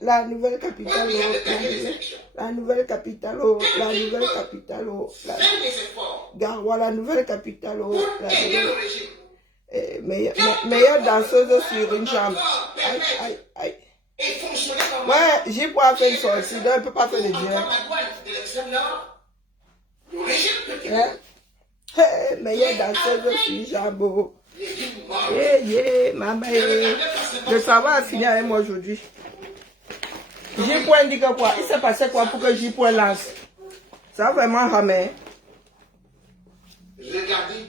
La nouvelle capitale. La nouvelle capitale. La nouvelle capitale. Garoua, la nouvelle capitale. Meilleure danseuse sur une jambe. Aïe, aïe, aïe. Ouais, j'ai pas fait une sortie, donc elle ne peut pas faire de Dieu. Meilleure danseuse sur une jambe. Maman, le travail a fini avec moi aujourd'hui. J'ai point dit que quoi? Il s'est passé quoi pour que j'ai point lance? Ça a vraiment ramé. Regardez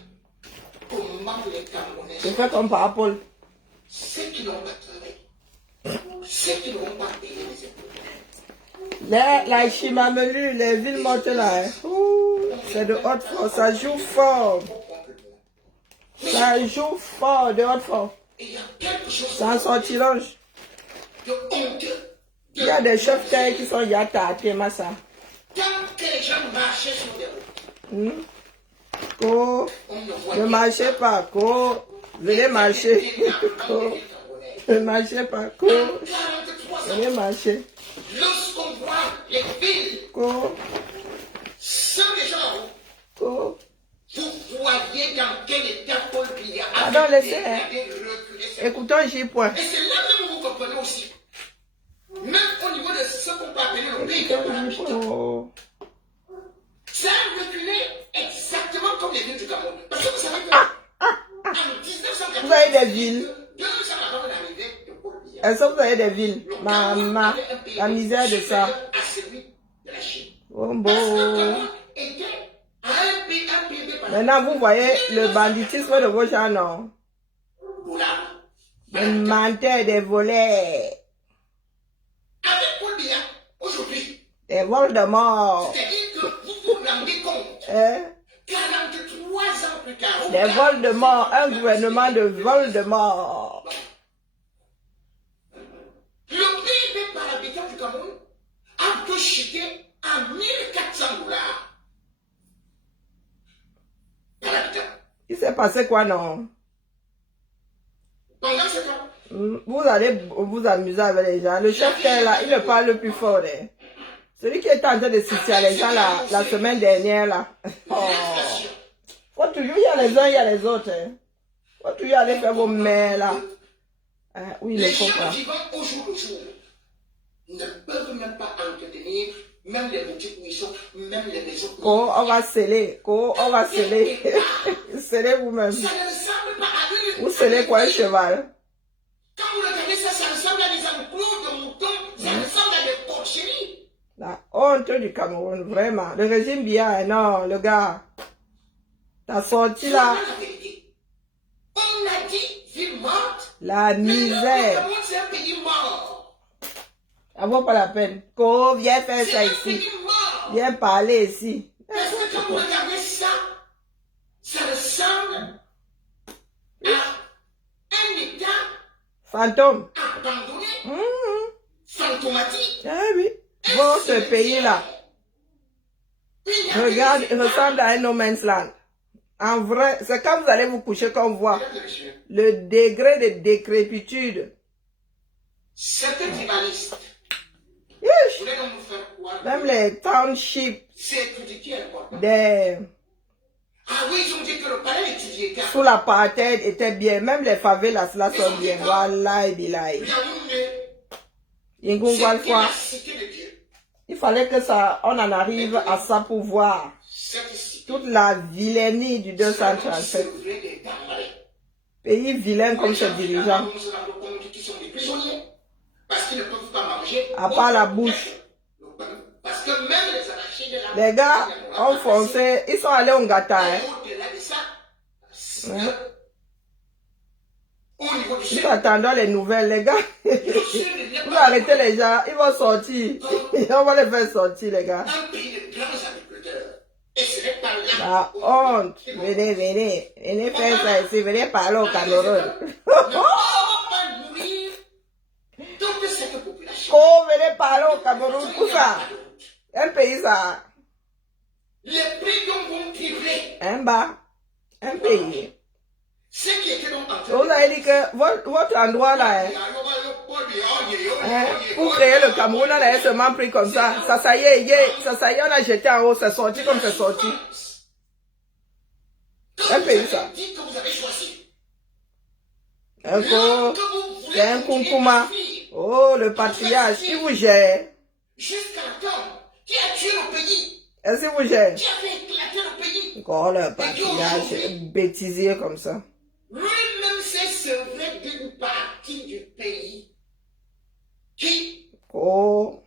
comment les Camerounais. C'est fait comme par Apple. Ceux qui n'ont pas travaillé, ceux qui n'ont pas payé les impôts. La Chimamelu, les villes mortes là. Hein. C'est de haute force, ça joue fort. Ça joue fort, de haute force. C'est un sortilège. Il y a des chefs qui sont yata à Témassa. Tant que les gens marchaient sur des routes. Ne marchez pas, venez marcher. Ne marchez pas, venez marcher. Lorsqu'on voit les villes sans les gens, vous voyez dans quel état Paul Biya a pardon, laissez. Écoutons, j'ai point. Et c'est là que vous comprenez aussi. Même au niveau de ce qu'on peut appeler le pays de ça a reculé exactement comme les villes du Cameroun. Parce que vous savez que en 1980, vous avez des villes. 2 ans avant l'arrivée de Paul Biya. Est-ce que vous avez des villes? Maman, la misère de ça. À celui de la Chine. Oh, Parce que le bon. Cameroun était un pays par Maintenant, vous voyez le banditisme de vos gens, non? Des menteurs, des volets. Avec Paul Biya, aujourd'hui, des vols de mort. c'est-à-dire que vous vous rendez compte, 43 ans plus tard, Des vols de mort, un gouvernement de vol de mort. le PIB par habitant du Cameroun a pu chuter à 1400 $. Par habitant. Il s'est passé quoi, non? Pendant ce temps, Vous allez vous amuser avec les gens. Le chef qui est là, il ne parle le plus fort. Hein. Celui qui est en train de citer à les gens la semaine dernière, là. Oh. Faut toujours, il y a les uns, il y a les autres. Hein. Faut toujours aller faire vos mains, là. Oui, les il faut gens pas. vivant au jour le jour ne peuvent même pas entretenir même les boutiques où ils sont, même les maisons. On va sceller. On va sceller. Scellez vous-même. Ça ne ressemble pas à Vous scellez quoi, un cheval? Quand vous regardez ça, ça ressemble à des enclos de moutons, ça ressemble à des porcheries. La honte du Cameroun, vraiment. Le régime bien, non, le gars. T'as sorti là. On a dit ville morte. La misère. Le Cameroun, c'est un pays mort. Ça vaut pas la peine. Ko, viens faire ça C'est un ici. pays mort. Viens parler ici. Parce que quand vous regardez ça, ça ressemble à un état Fantôme. abandonné, fantomatique. Ah oui. Votre pays là. Regarde, il ressemble à un no man's land. En vrai, c'est quand vous allez vous coucher qu'on voit le degré de décrépitude. Certains tribalistes Yish. voulaient donc nous faire croire Même les townships sécurité est importante. des Ah oui, ils ont dit que le palais étudié car sous l'apartheid étaient bien. Même les favelas là sont bien. Voilà, bilaï. Yaoundé, c'est la cité de Dieu. Il fallait que ça, on en arrive à ça pour voir Cette cité, toute la vilainie du 237. c'est vrai des Camerounais. Pays vilain comme ses dirigeants. Nous se rendons compte qu'ils sont des prisonniers parce qu'ils ne peuvent pas manger. À part la bouche. Parce que même les arrachés de la Les gars ont foncé, ils sont allés au Ngata. Hein. au-delà de ça, Hein. au niveau du Nous chef, attendons les nouvelles, les gars. Vous arrêtez les gens, ils vont sortir. On va les faire sortir, les gars. un pays de grands agriculteurs. Et ce n'est pas là. La honte. Venez, venez. Venez faire ça ici. Venez parler au Cameroun. Ne pas nourrir toute cette population. Oh, venez parler au Cameroun. Où ça? Un pays, ça. Les prix dont vont tirer, Un bas. Un pays. ceux qui étaient donc en train Vous avez dit que votre endroit là, hein, Hein? Pour créer le Cameroun, on avait seulement pris comme ça. Ça y est, on a jeté en haut, c'est sorti comme c'est sorti. Un pays, ça. C'est un concombre. Oh, le patriarche, il vous gère. Jusqu'à temps, qui a tué le pays. Est-ce qu'il vous gère? Qui a fait éclater le pays. Oh, le patriarche, bêtisier comme ça. Lui-même s'est sauvé d'une partie du pays qui oh,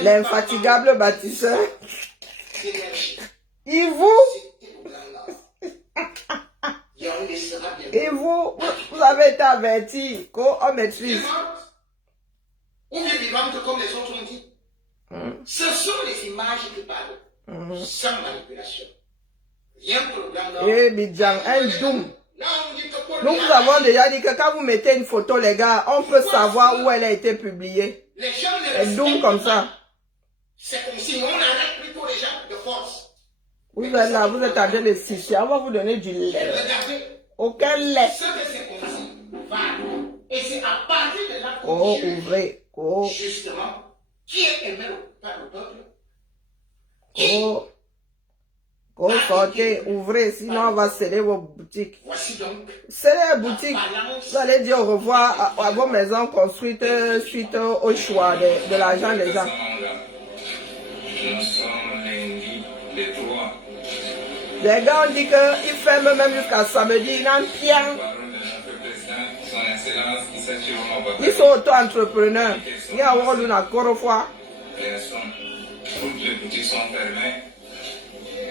l'infatigable bâtisseur. Et vous, et vous avez été averti qu'on maîtrise. Ou bien vivante comme les autres ont dit. Ce sont les images qui parlent, sans manipulation. Rien pour le eh, Bidjan, un doom. Nous vous avons déjà dit que quand vous mettez une photo, les gars, on peut savoir où elle a été publiée. Un doom comme ça. C'est comme si on arrête plutôt les gens de force. Vous êtes là, vous êtes en train de sister, on va vous donner du lait. Regardez. Aucun lait. Ce que c'est comme si, va. Et c'est à partir de là que oh, ouvrez. Oh. Justement, qui est aimé par le peuple. Oh. Oh, sortez, ouvrez, sinon on va sceller vos boutiques. Voici donc. Scellez les boutiques. Vous allez dire au revoir à vos maisons construites suite au choix de l'argent des gens. Les gars ont dit qu'ils ferment même jusqu'à samedi, ils n'ont rien. Ils sont auto-entrepreneurs. Il y a une fois.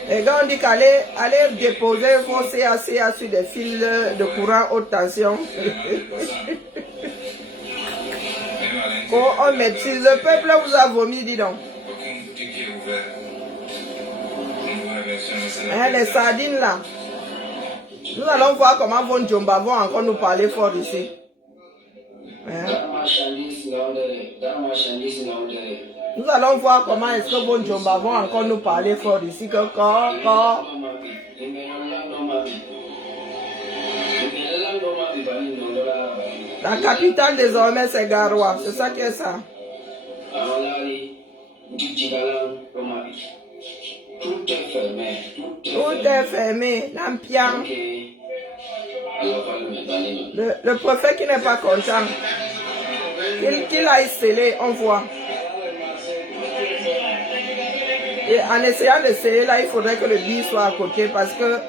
Les gars ont dit qu'aller déposer vos CACA sur des fils de courant haute tension. On maîtrise. Le peuple vous a vomi, dis donc. Hein, les sardines là. Nous allons voir comment vos Djomba vont encore nous parler fort ici. Hein? Nous allons voir comment est-ce que vos Djomba vont encore nous parler fort ici. La capitale désormais c'est Garoua. C'est ça qui est ça. Tout est fermé. Tout est fermé. Lampion. Le préfet qui n'est pas content. Qu'il aille sceller, on voit. Et en essayant de sceller, là, il faudrait que le billet soit à côté parce que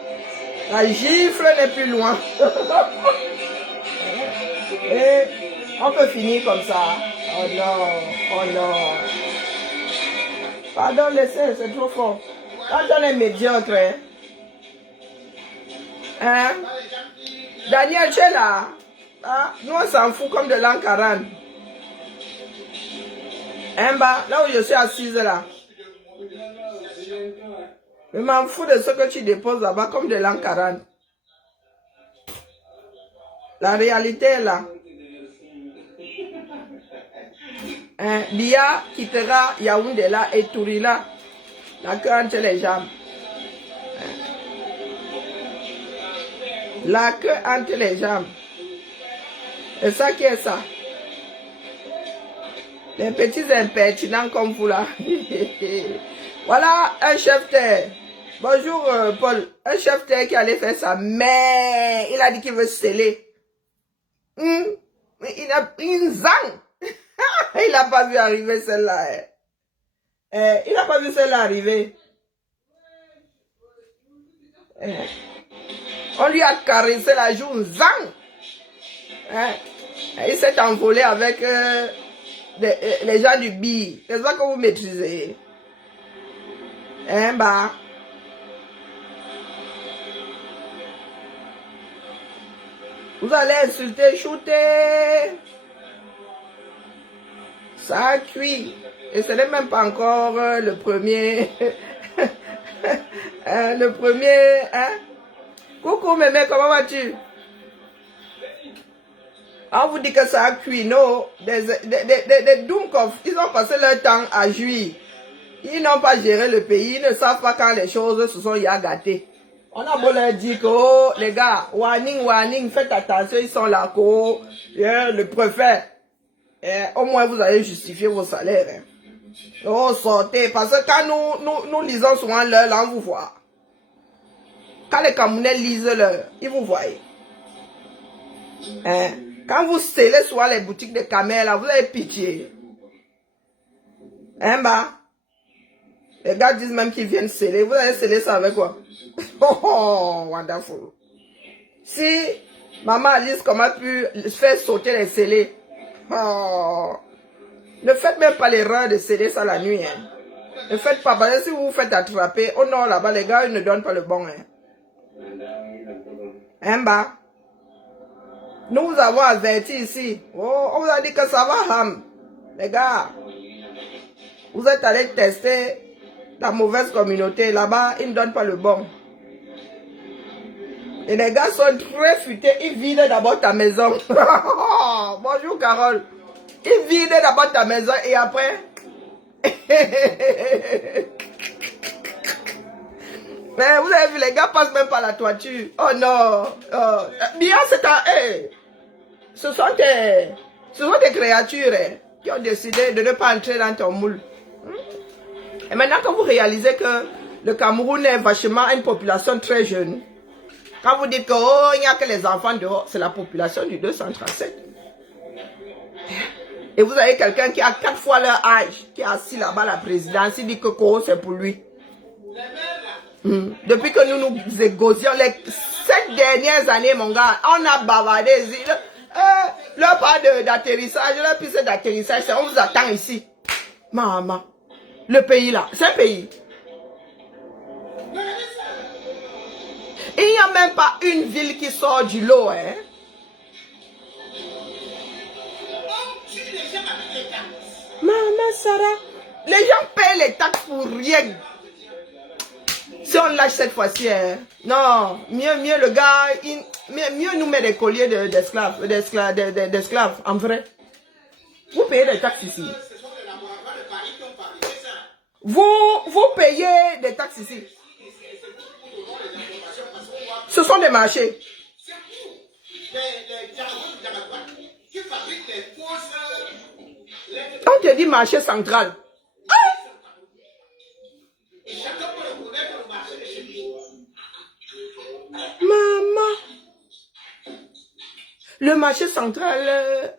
la gifle n'est plus loin. Et on peut finir comme ça. Oh non, oh non. Pardon, laissez, c'est trop fort. Quand on est médiocre, hein? Daniel, tu es là. Ah, nous, on s'en fout comme de l'an 40. Hein, bah, là où je suis assise, là. Je m'en fous de ce que tu déposes là-bas comme de l'an 40. La réalité est là. Hein, Bia quittera Yaoundé là et Tourila. La queue entre les jambes. La queue entre les jambes. C'est ça qui est ça. Les petits impertinents comme vous là. Voilà un chef terre. Bonjour Paul. Un chef terre qui allait faire ça. Mais il a dit qu'il veut sceller. Il a une zang. Il n'a pas vu arriver celle-là. Il n'a pas vu celle-là arriver. On lui a caressé la joue, zang. Il s'est envolé avec les gens du billet. C'est ça que vous maîtrisez. Bah. Vous allez insulter, shooter. Ça a cuit. Et ce n'est même pas encore le premier. Le premier. Hein? Coucou, mémé, comment vas-tu? On vous dit que ça a cuit. Non. Des Dunkov, ils ont passé leur temps à jouir. Ils n'ont pas géré le pays. Ils ne savent pas quand les choses se sont gâtées. On a beau leur dire que, oh, les gars, warning, warning, faites attention, ils sont là, le préfet. Au moins, vous allez justifier vos salaires. Hein. Oh, sortez. Parce que quand nous lisons souvent l'heure, là, on vous voit. Quand les Camerounais lisent l'heure, ils vous voient. Hein? Quand vous scellez souvent les boutiques de Camel, là, vous avez pitié. Hein, bah? Les gars disent même qu'ils viennent sceller. Vous allez sceller ça avec quoi? Oh, wonderful. Si maman Alice comment pu faire sauter les scellés. Oh. Ne faites même pas l'erreur de sceller ça la nuit. Hein. Ne faites pas. Parce que si vous vous faites attraper, oh non, là-bas, les gars, ils ne donnent pas le bon. Hein, hein bah? Nous vous avons averti ici. Oh, on vous a dit que ça va, Ham. Les gars, vous êtes allés tester la mauvaise communauté. Là-bas, ils ne donnent pas le bon. Et les gars sont très futés. Ils vident d'abord ta maison. Bonjour, Carole. Ils vident d'abord ta maison et après... Mais vous avez vu, les gars passent même par la toiture. Oh non. Oh. Bien, c'est un... Hey. Ce sont des créatures qui ont décidé de ne pas entrer dans ton moule. Et maintenant que vous réalisez que le Cameroun est vachement une population très jeune, quand vous dites que oh, il n'y a que les enfants dehors, c'est la population du 237. Et vous avez quelqu'un qui a 4 fois leur âge, qui est assis là-bas à la présidence, il dit que Koro c'est pour lui. Depuis que nous nous égosions, les 7 dernières années, mon gars, on a bavardé. Leur pas d'atterrissage, leur piste d'atterrissage, on vous attend ici. Maman, le pays là, c'est un pays. Il n'y a même pas une ville qui sort du lot, hein. Maman Sarah, les gens payent les taxes pour rien. Si on lâche cette fois-ci, hein. Non, mieux le gars, mieux nous met des colliers d'esclaves, en vrai. Vous payez des taxes ici. Vous payez des taxes ici. Ce sont des marchés. On te dit marché central. Maman. Le marché central.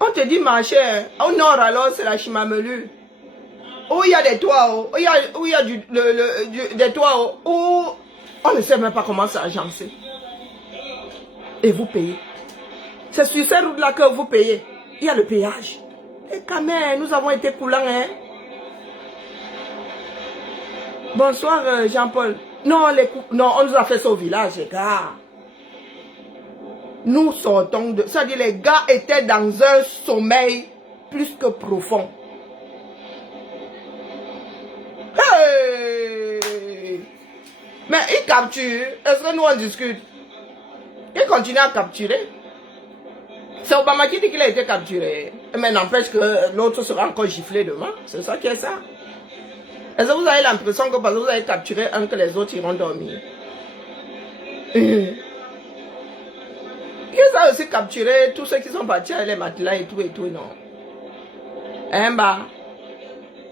On te dit marché. Au nord alors c'est la Chimamelu. Où il y a des toits, où il y a des toits, où on ne sait même pas comment c'est agencé. Et vous payez. C'est sur ces routes-là que vous payez. Il y a le péage. Et quand même, nous avons été coulants, hein. Bonsoir, Jean-Paul. Non, non, on nous a fait ça au village, les gars. Nous sortons de... C'est-à-dire, les gars étaient dans un sommeil plus que profond. Hey! Mais ils capturent. Est-ce que nous on discute? Ils continuent à capturer. C'est Obama qui dit qu'il a été capturé. Mais n'empêche que l'autre sera encore giflé demain. C'est ça qui est ça. Est-ce que vous avez l'impression que parce que vous avez capturé un, que les autres iront dormir? Ils ont aussi capturé tous ceux qui sont partis avec les matelas et tout, non? Hein, bah?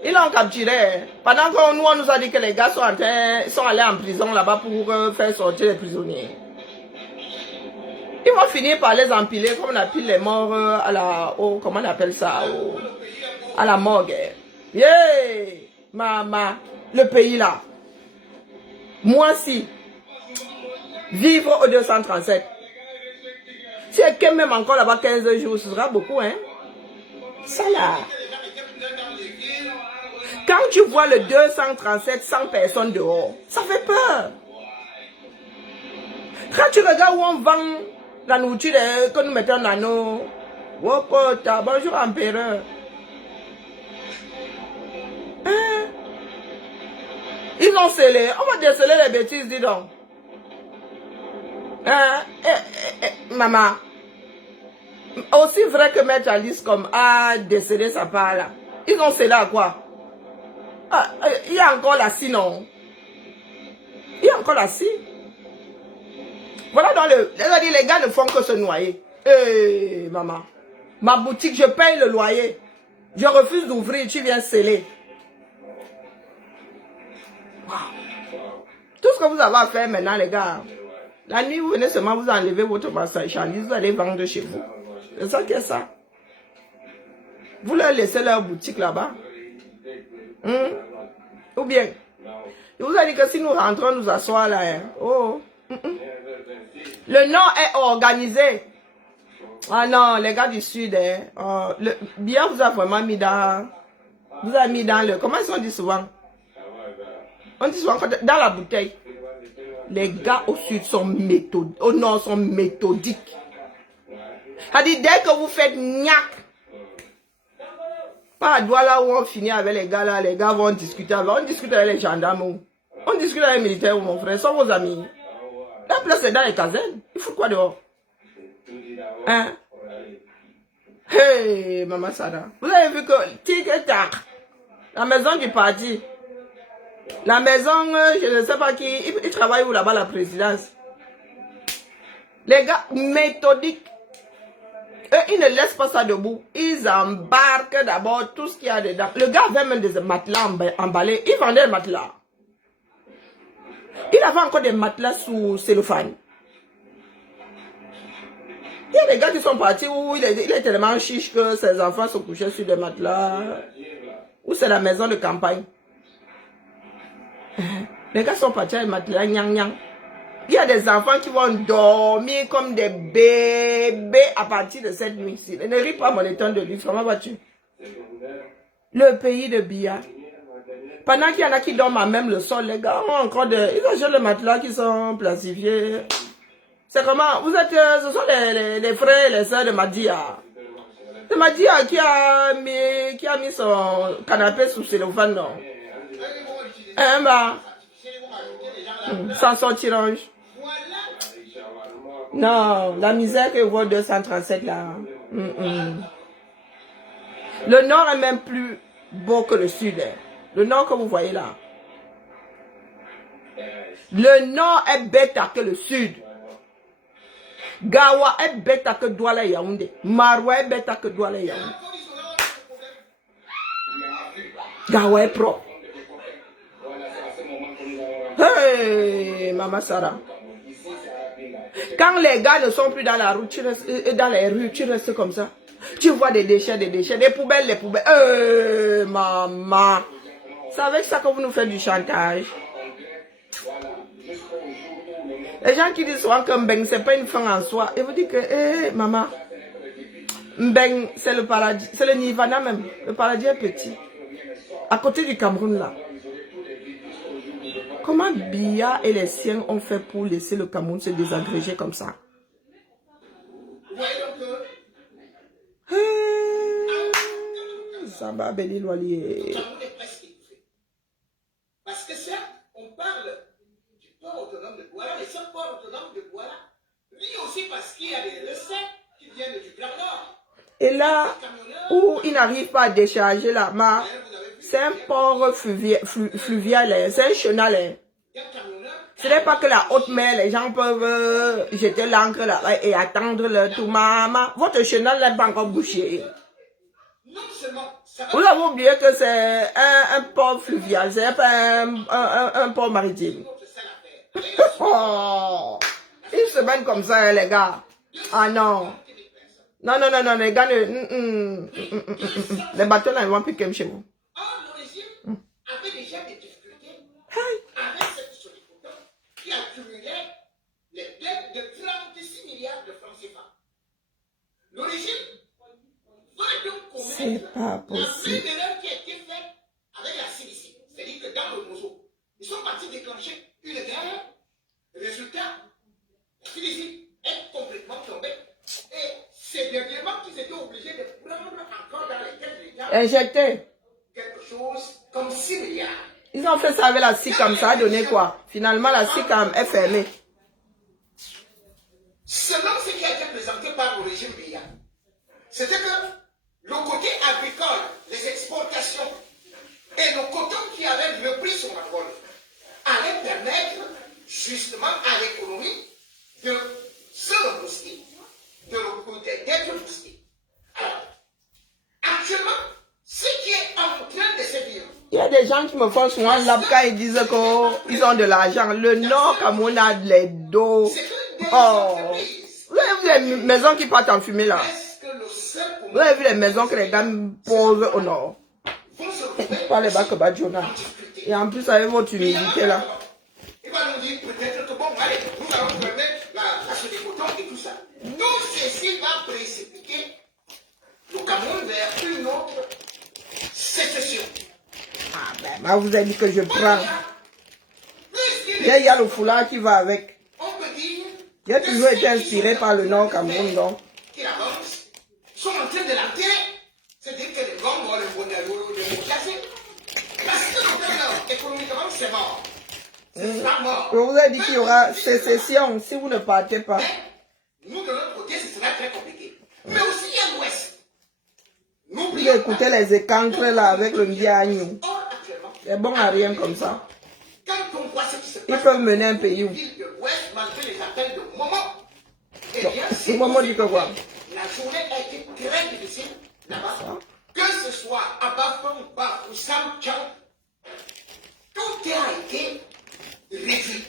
Ils l'ont capturé. Pendant que nous, on nous a dit que les gars sont allés en prison là-bas pour faire sortir les prisonniers. Ils vont finir par les empiler comme on empile les morts à la... comment on appelle ça? À la morgue. Yeah! Maman, le pays là. Moi si. Vivre au 237. Si elle est même encore là-bas 15 jours, ce sera beaucoup, hein? Ça là. Quand tu vois le 237, 100 personnes dehors, ça fait peur. Quand tu regardes où on vend la nourriture que nous mettons dans nos... Oh, pota, bonjour, empereur. Hein? Ils ont scellé. On va déceler les bêtises, dis donc. Hein? Maman. Aussi vrai que Maître Alice comme a décédé sa part là. Ils ont scellé à quoi? Ah, il y a encore la scie, non? Il y a encore la scie. Voilà dans le... C'est-à-dire, les gars ne font que se noyer. Eh, maman. Ma boutique, je paye le loyer. Je refuse d'ouvrir, tu viens sceller. Wow. Tout ce que vous avez à faire maintenant, les gars. La nuit, vous venez seulement vous enlever votre marchandise, vous allez vendre chez vous. C'est ça qui est ça. Vous leur laissez leur boutique là-bas. Ou bien, je vous ai dit que si nous rentrons nous asseoir là, hein. Oh. Le Nord est organisé. Ah non, les gars du Sud, hein. Le bien vous a vraiment mis dans... Vous avez mis dans le... Comment on dit souvent? On dit souvent dans la bouteille. Les gars au Sud sont méthodiques. Au Nord sont méthodiques. C'est-à-dire, dès que vous faites gnac, pas à Douala où on finit avec les gars vont discuter avec. On discute avec les gendarmes. On discute avec les militaires, mon frère. Sont vos amis. La place est dans les casernes. Il faut quoi dehors? Hein? Hey, Maman Sada. Vous avez vu que tic et tac. La maison du parti. La maison, je ne sais pas qui. Il travaille où là-bas, la présidence? Les gars méthodiques. Eux, ils ne laissent pas ça debout. Ils embarquent d'abord tout ce qu'il y a dedans. Le gars avait même des matelas emballés. Il vendait des matelas. Il avait encore des matelas sous cellophane. Il y a des gars qui sont partis où il est tellement chiche que ses enfants se couchaient sur des matelas. Où c'est la maison de campagne. Les gars sont partis avec des matelas nyang nyang. Il y a des enfants qui vont dormir comme des bébés à partir de cette nuit-ci. Ne ris pas mon étonne de lui. Comment vas-tu? Le pays de Bia. Pendant qu'il y en a qui dorment à même le sol, les gars ont encore des... Ils ont juste les matelas qui sont plastifiés. C'est comment? Vous êtes... Ce sont les frères et les sœurs de Madia. C'est Madia qui a mis son canapé sous cellophane, non? Hein, bah? Sans son tirange. Non, la misère que vaut 237 là. Le nord est même plus beau que le sud. Le nord que vous voyez là. Le nord est bête que le sud. Gawa est bête que Douala Yaoundé. Marwa est bête que Douala Yaoundé. Gawa est propre. Hey, Maman Sarah. Quand les gars ne sont plus dans la route, dans les rues, tu restes comme ça. Tu vois des déchets, des poubelles, les poubelles. Maman. C'est avec ça que vous nous faites du chantage. Les gens qui disent souvent que Mbeng, c'est pas une fin en soi. Et vous dites que, maman, Mbeng, c'est le paradis, c'est le Nirvana même. Le paradis est petit. À côté du Cameroun, là. Comment Bia et les siens ont fait pour laisser le Cameroun se désagréger comme ça? Samba Beli Loalier. Parce que certes, on parle du port autonome de Douala, mais ce port autonome de Douala, lui aussi parce qu'il y a des recettes qui viennent du Grand Nord. Et là où il n'arrive pas à décharger la mare, c'est un port fluvial, c'est un chenal. Ce n'est pas que la haute mer, les gens peuvent jeter l'ancre là et attendre le tout. Maman, votre chenal n'est pas encore bouché. Vous avez oublié que c'est un port fluvial, c'est pas un port maritime. Oh, une semaine comme ça, les gars. Ah non. Non, non, non, non, les gars, les bateaux là, ils vont plus comme chez vous. Avait déjà des difficultés avec cette sollicitation qui accumulait les dettes de 36 milliards de francs CFA. Le régime va donc commettre la même erreur qui a été faite avec la CIC. C'est-à-dire que dans le Mozo, ils sont partis déclencher une guerre. Résultat, la CIC est complètement tombée. Et c'est dernièrement qu'ils étaient obligés de prendre encore dans les caisses de l'État. Injecté. Quelque chose comme 6 milliards. Ils ont fait ça avec la SICAM, ça a donné quoi? Finalement, la SICAM est fermée. Selon ce qui a été présenté par le régime Biya, c'était que le côté agricole, les exportations et le coton qui avait repris son envol allait permettre justement à l'économie de se rebooster, d'être boosté. Alors, actuellement, ce qui est en train de se dire, il y a des gens qui me font souvent l'abka et disent qu'ils ont de l'argent. Le Nord Cameroun a les dos. Oh. Vous avez vu les maisons qui partent en fumée là? Vous avez vu les maisons que les gars posent au Nord? Pas les bacs Badjona. Et en plus avec votre humidité là. Il va nous dire peut-être que bon, allez, nous allons permettre la sous-décoton et tout ça. Tout ceci va précipiter le Cameroun vers une autre sécession. Ah ben, vous avez dit que je prends. Il y a le foulard qui va avec. On peut dire. J'ai toujours été inspiré par le Nord Cameroun, donc. Qui avancent sont en train de l'enterrer. C'est-à-dire que les gens vont le placer. Parce que économiquement, c'est mort. C'est pas mort. Je vous ai dit qu'il y aura sécession si vous ne partez pas. Nous, de l'autre côté, ce sera très compliqué. Mais aussi à l'ouest. Vous écoutez les écancres là avec le Ndiagnou. C'est bon à rien comme ça. Quand on voit ce qui se passe, ils peuvent mener un pays où. De l'ouest, malgré les appels de Momo. Eh bien, c'est Momo dit que quoi? La journée a été très difficile là-bas. Que ce soit à Bafang, ou Samtchang, tout a été réduit.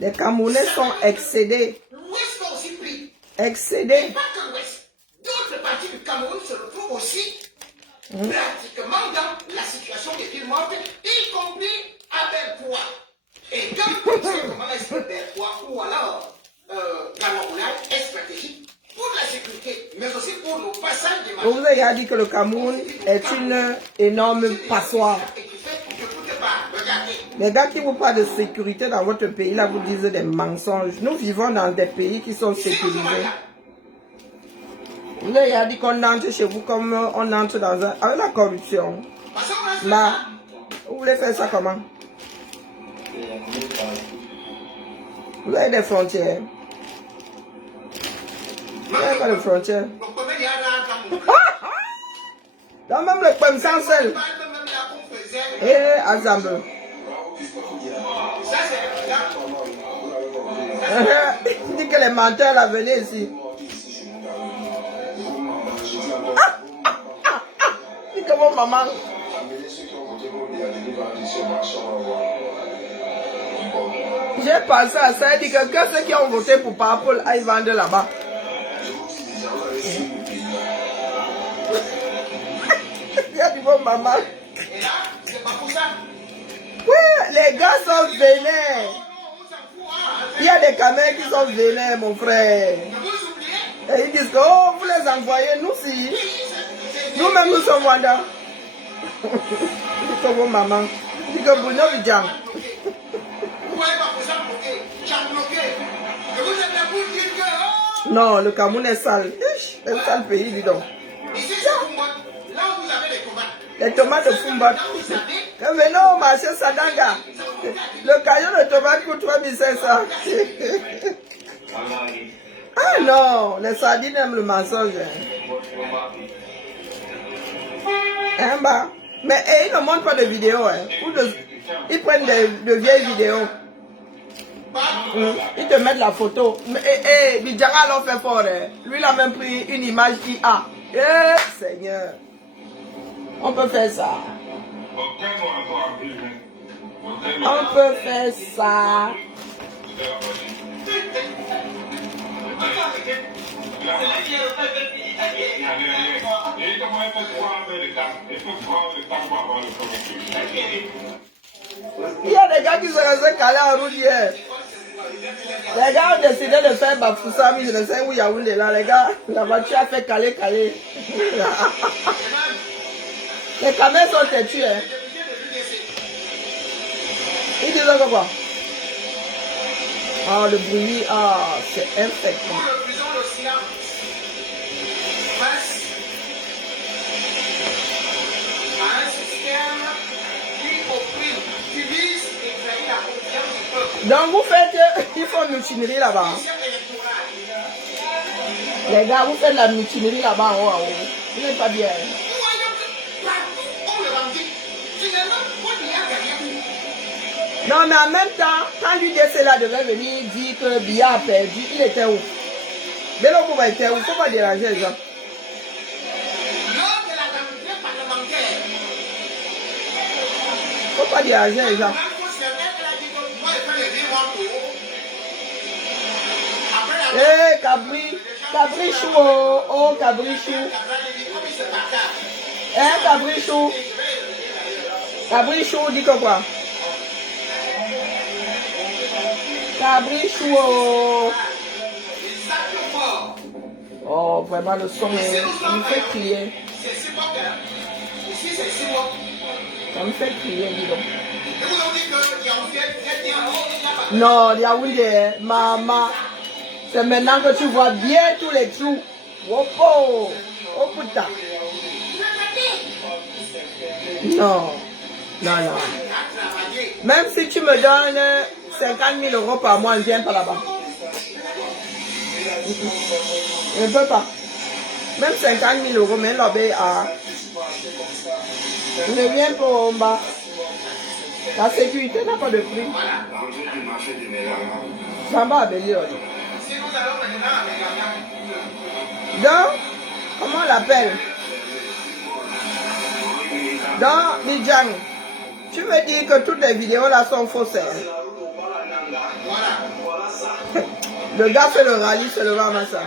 Les Camerounais sont excédés. L'Ouest a aussi pris. Excédés. Et pas que l'Ouest. D'autres parties du Cameroun se retrouvent aussi pratiquement dans la situation des villes mortes, y compris à Berkoua. Et quand on sait comment est-ce que Berkoua ou alors Gamaoulay est stratégique pour la sécurité, mais aussi pour le passage des marchés. On vous a dit que le Cameroun est une énorme passoire. Les gars qui vous parlent de sécurité dans votre pays, là, vous disent des mensonges. Nous vivons dans des pays qui sont sécurisés. Vous avez dit qu'on entre chez vous comme on entre dans un... avec la corruption. Là, vous voulez faire ça comment? Vous avez des frontières. Vous n'avez pas de frontières. Dans même le pomme sans sel. Et ensemble. Il dit que les menteurs là venaient ici. Dis que mon maman. J'ai pensé à ça, il dit que ceux qui ont voté pour Papol aillent vendre là-bas. Il a dit bon maman. Oui, les gars sont vénères. Il y a des caméras qui sont vénères, mon frère. Et ils disent que oh, vous les envoyez, nous si. Nous-mêmes, nous sommes Wanda. Nous sommes maman. Il dit que Bruno Vidjan. Non, le Cameroun est sale. C'est un sale pays, dis donc. Les tomates de Fumbat. Venons au marché Sadanga. Le caillou de tomates coûte 3500. Ah non, les sardines aiment le mensonge. Hein, bah. Mais ils ne montrent pas de vidéos. Hein. Ils prennent de vieilles vidéos. Ils te mettent la photo. Bidjara l'a fait fort. Hein. Lui, il a même pris une image IA. Seigneur. On peut faire ça. On peut faire ça. Il y a des gars qui se restent calés en route hier. Les gars ont décidé de faire Bafoussami, je ne sais où Yaoundé là. Les gars, la voiture a fait caler. Les caméras sont têtues. Hein. Ils disent quoi? Ah, le bruit, c'est infectant. Donc vous faites, il faut une mutinerie là-bas. Les gars, vous faites la mutinerie là-bas. Vous n'êtes pas bien. Non, mais en même temps, quand l'UDC là devait venir dire que Biya a perdu, il était où? Bélo Bouba était où? Faut pas déranger les gens. Lors de la communauté parlementaire, Faut pas déranger les gens. Eh, Cabri chou, oh, Cabri chou. Eh, Cabri chou. Cabri chou, dit que quoi? Cabri chou, oh. Oh, vraiment, le son, il me fait crier. Ça me fait crier, dis donc. Non, Yaoundé, maman. C'est maintenant que tu vois bien tous les trous. Oh, oh, oh putain. Non, non, non. Même si tu me donnes 50 000 euros par mois, je ne viens pas là-bas. Je ne peux pas. Même 50 000 euros, mais l'obé à... Je ne viens pas en bas. La sécurité n'a pas de prix. Ça va bélir. Donc, comment on l'appelle? Donc, Lidjang, tu veux dire que toutes les vidéos là sont fausses? Le gars fait le rallye seulement à ça.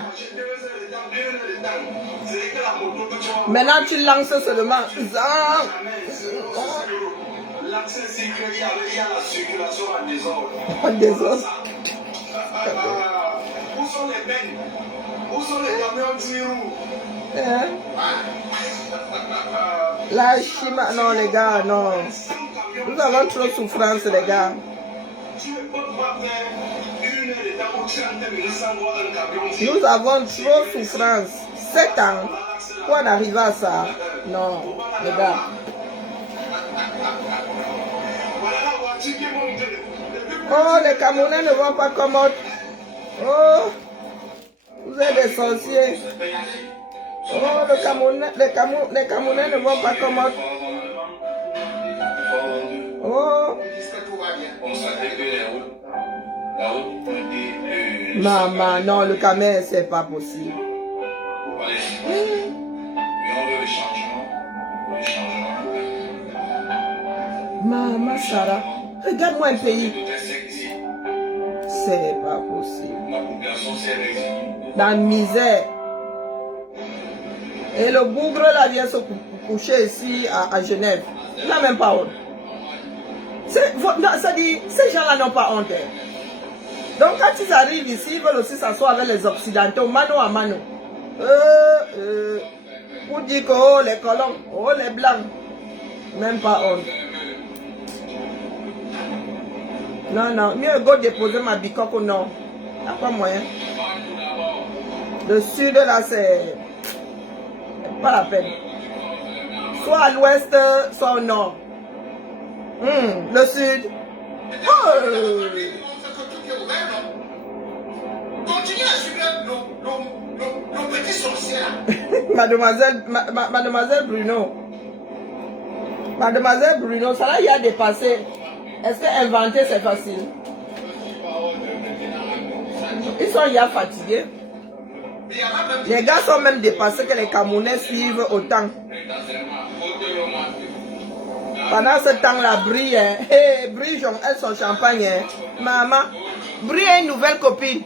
Maintenant, tu lances seulement. L'accès sécuritaire, il y a la circulation en désordre. En désordre. Où sont les peines? Où sont les camions Zirou? La chima, non les gars, non. Nous avons trop de souffrance les gars. Nous avons trop de souffrance. 7 ans pour en arriver à ça. Non, les gars. Oh, les Camerounais ne vont pas commode. Oh, vous êtes des sorciers. Oh, les Camerounais ne vont pas commode. Oh. Maman, non, le Cameroun, c'est pas possible. Maman Sarah, regarde-moi un pays. C'est pas possible. Dans la misère. Et le bougre là vient se coucher ici à Genève. Il n'a même pas honte. Ça dit, ces gens-là n'ont pas honte. Donc quand ils arrivent ici, ils veulent aussi s'asseoir avec les Occidentaux, mano à mano. Pour dire que oh, les colons, oh, les blancs. Même pas honte. Non, non, mieux go déposer ma bicoque au nord. Il n'y a pas moyen. Le sud là, c'est pas la peine. Soit à l'ouest, soit au nord. Le sud. Oh. Continuez à suivre nos petits sorciers. Mademoiselle Bruno. Mademoiselle Bruno, ça là, il y a dépassé. Est-ce que inventer c'est facile? Ils sont déjà fatigués. Les gars sont même dépassés que les Camerounais suivent autant. Pendant ce temps-là, Brie, hey, Brie elle son champagne. Hein. Maman, Brie a une nouvelle copine.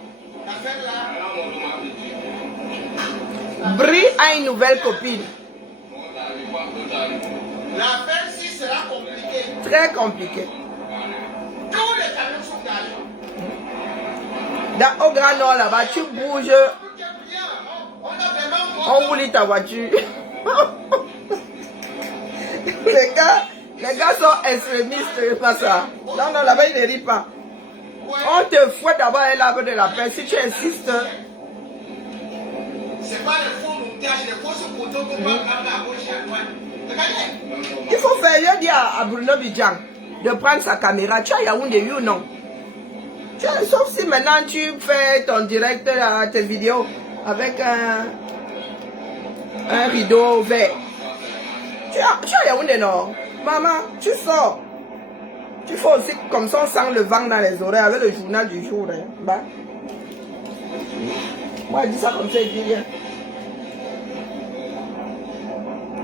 Brie a une nouvelle copine. L'affaire-ci sera compliquée. Très compliqué. Tous les camions sont gagnants. Au Grand Nord là-bas, tu bouges. On voulait ta voiture. les gars sont extrémistes, pas ça. Non, non, là-bas, ils ne rient pas. On te fouette d'abord et l'arbre de la paix. Si tu insistes. C'est pas les faux montages, les fausses photos qu'on va prendre à gauche et à droite. Regardez. Il faut faire, je dis à Bruno Bidjang de prendre sa caméra. Tu as Yaoundé, you non? Sauf si maintenant tu fais ton direct à tes vidéos avec un rideau vert. Tu as Yaoundé, non? Maman, tu sors. Tu fais aussi comme ça, on sent le vent dans les oreilles avec le journal du jour. Hein. Bah. Moi, je dis ça comme ça, il dit rien.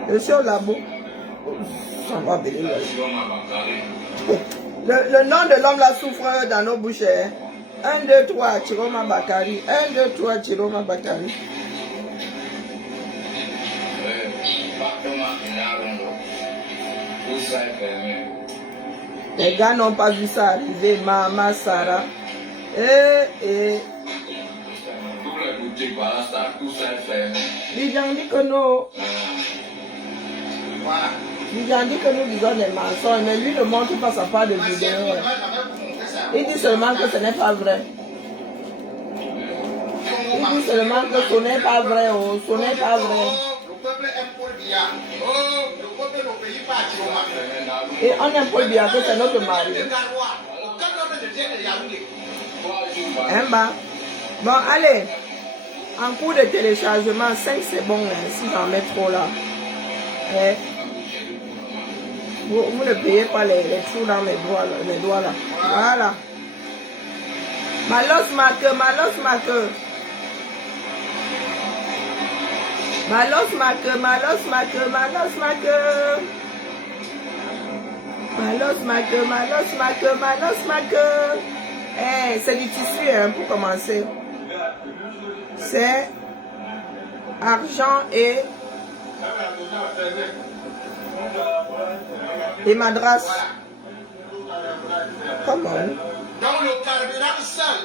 Je suis au labo. Ça va venir. Le nom de l'homme là souffre dans nos bouches. 1, 2, 3, Chiroma Bakari. 1, 2, 3, Chiroma Bakari. Les gars n'ont pas vu ça arriver. Mama Sarah. Bijan dit que nous. Voilà. Bijan dit que nous disons des mensonges, mais lui ne montre pas sa part de vidéo. Il dit seulement que ce n'est pas vrai. Il dit seulement que ce n'est pas vrai. Oh, ce n'est pas vrai. Le peuple aime Paul Biya. Oh, le peuple n'obéit pas à Chiroma. Et on aime Paul Biya que c'est notre mari. Hein, bah. Bon, allez. En cours de téléchargement, 5 c'est bon, hein, si j'en mets trop là. Eh. Vous ne payez pas les trous dans mes doigts là. Voilà. Malos marque, malos marque. Malos marque, malos marque, malos marque. Malos marque, malos marque, malos marque. Eh, c'est du tissu hein, pour commencer. C'est argent et madras. Comment? Donc le carburant seul.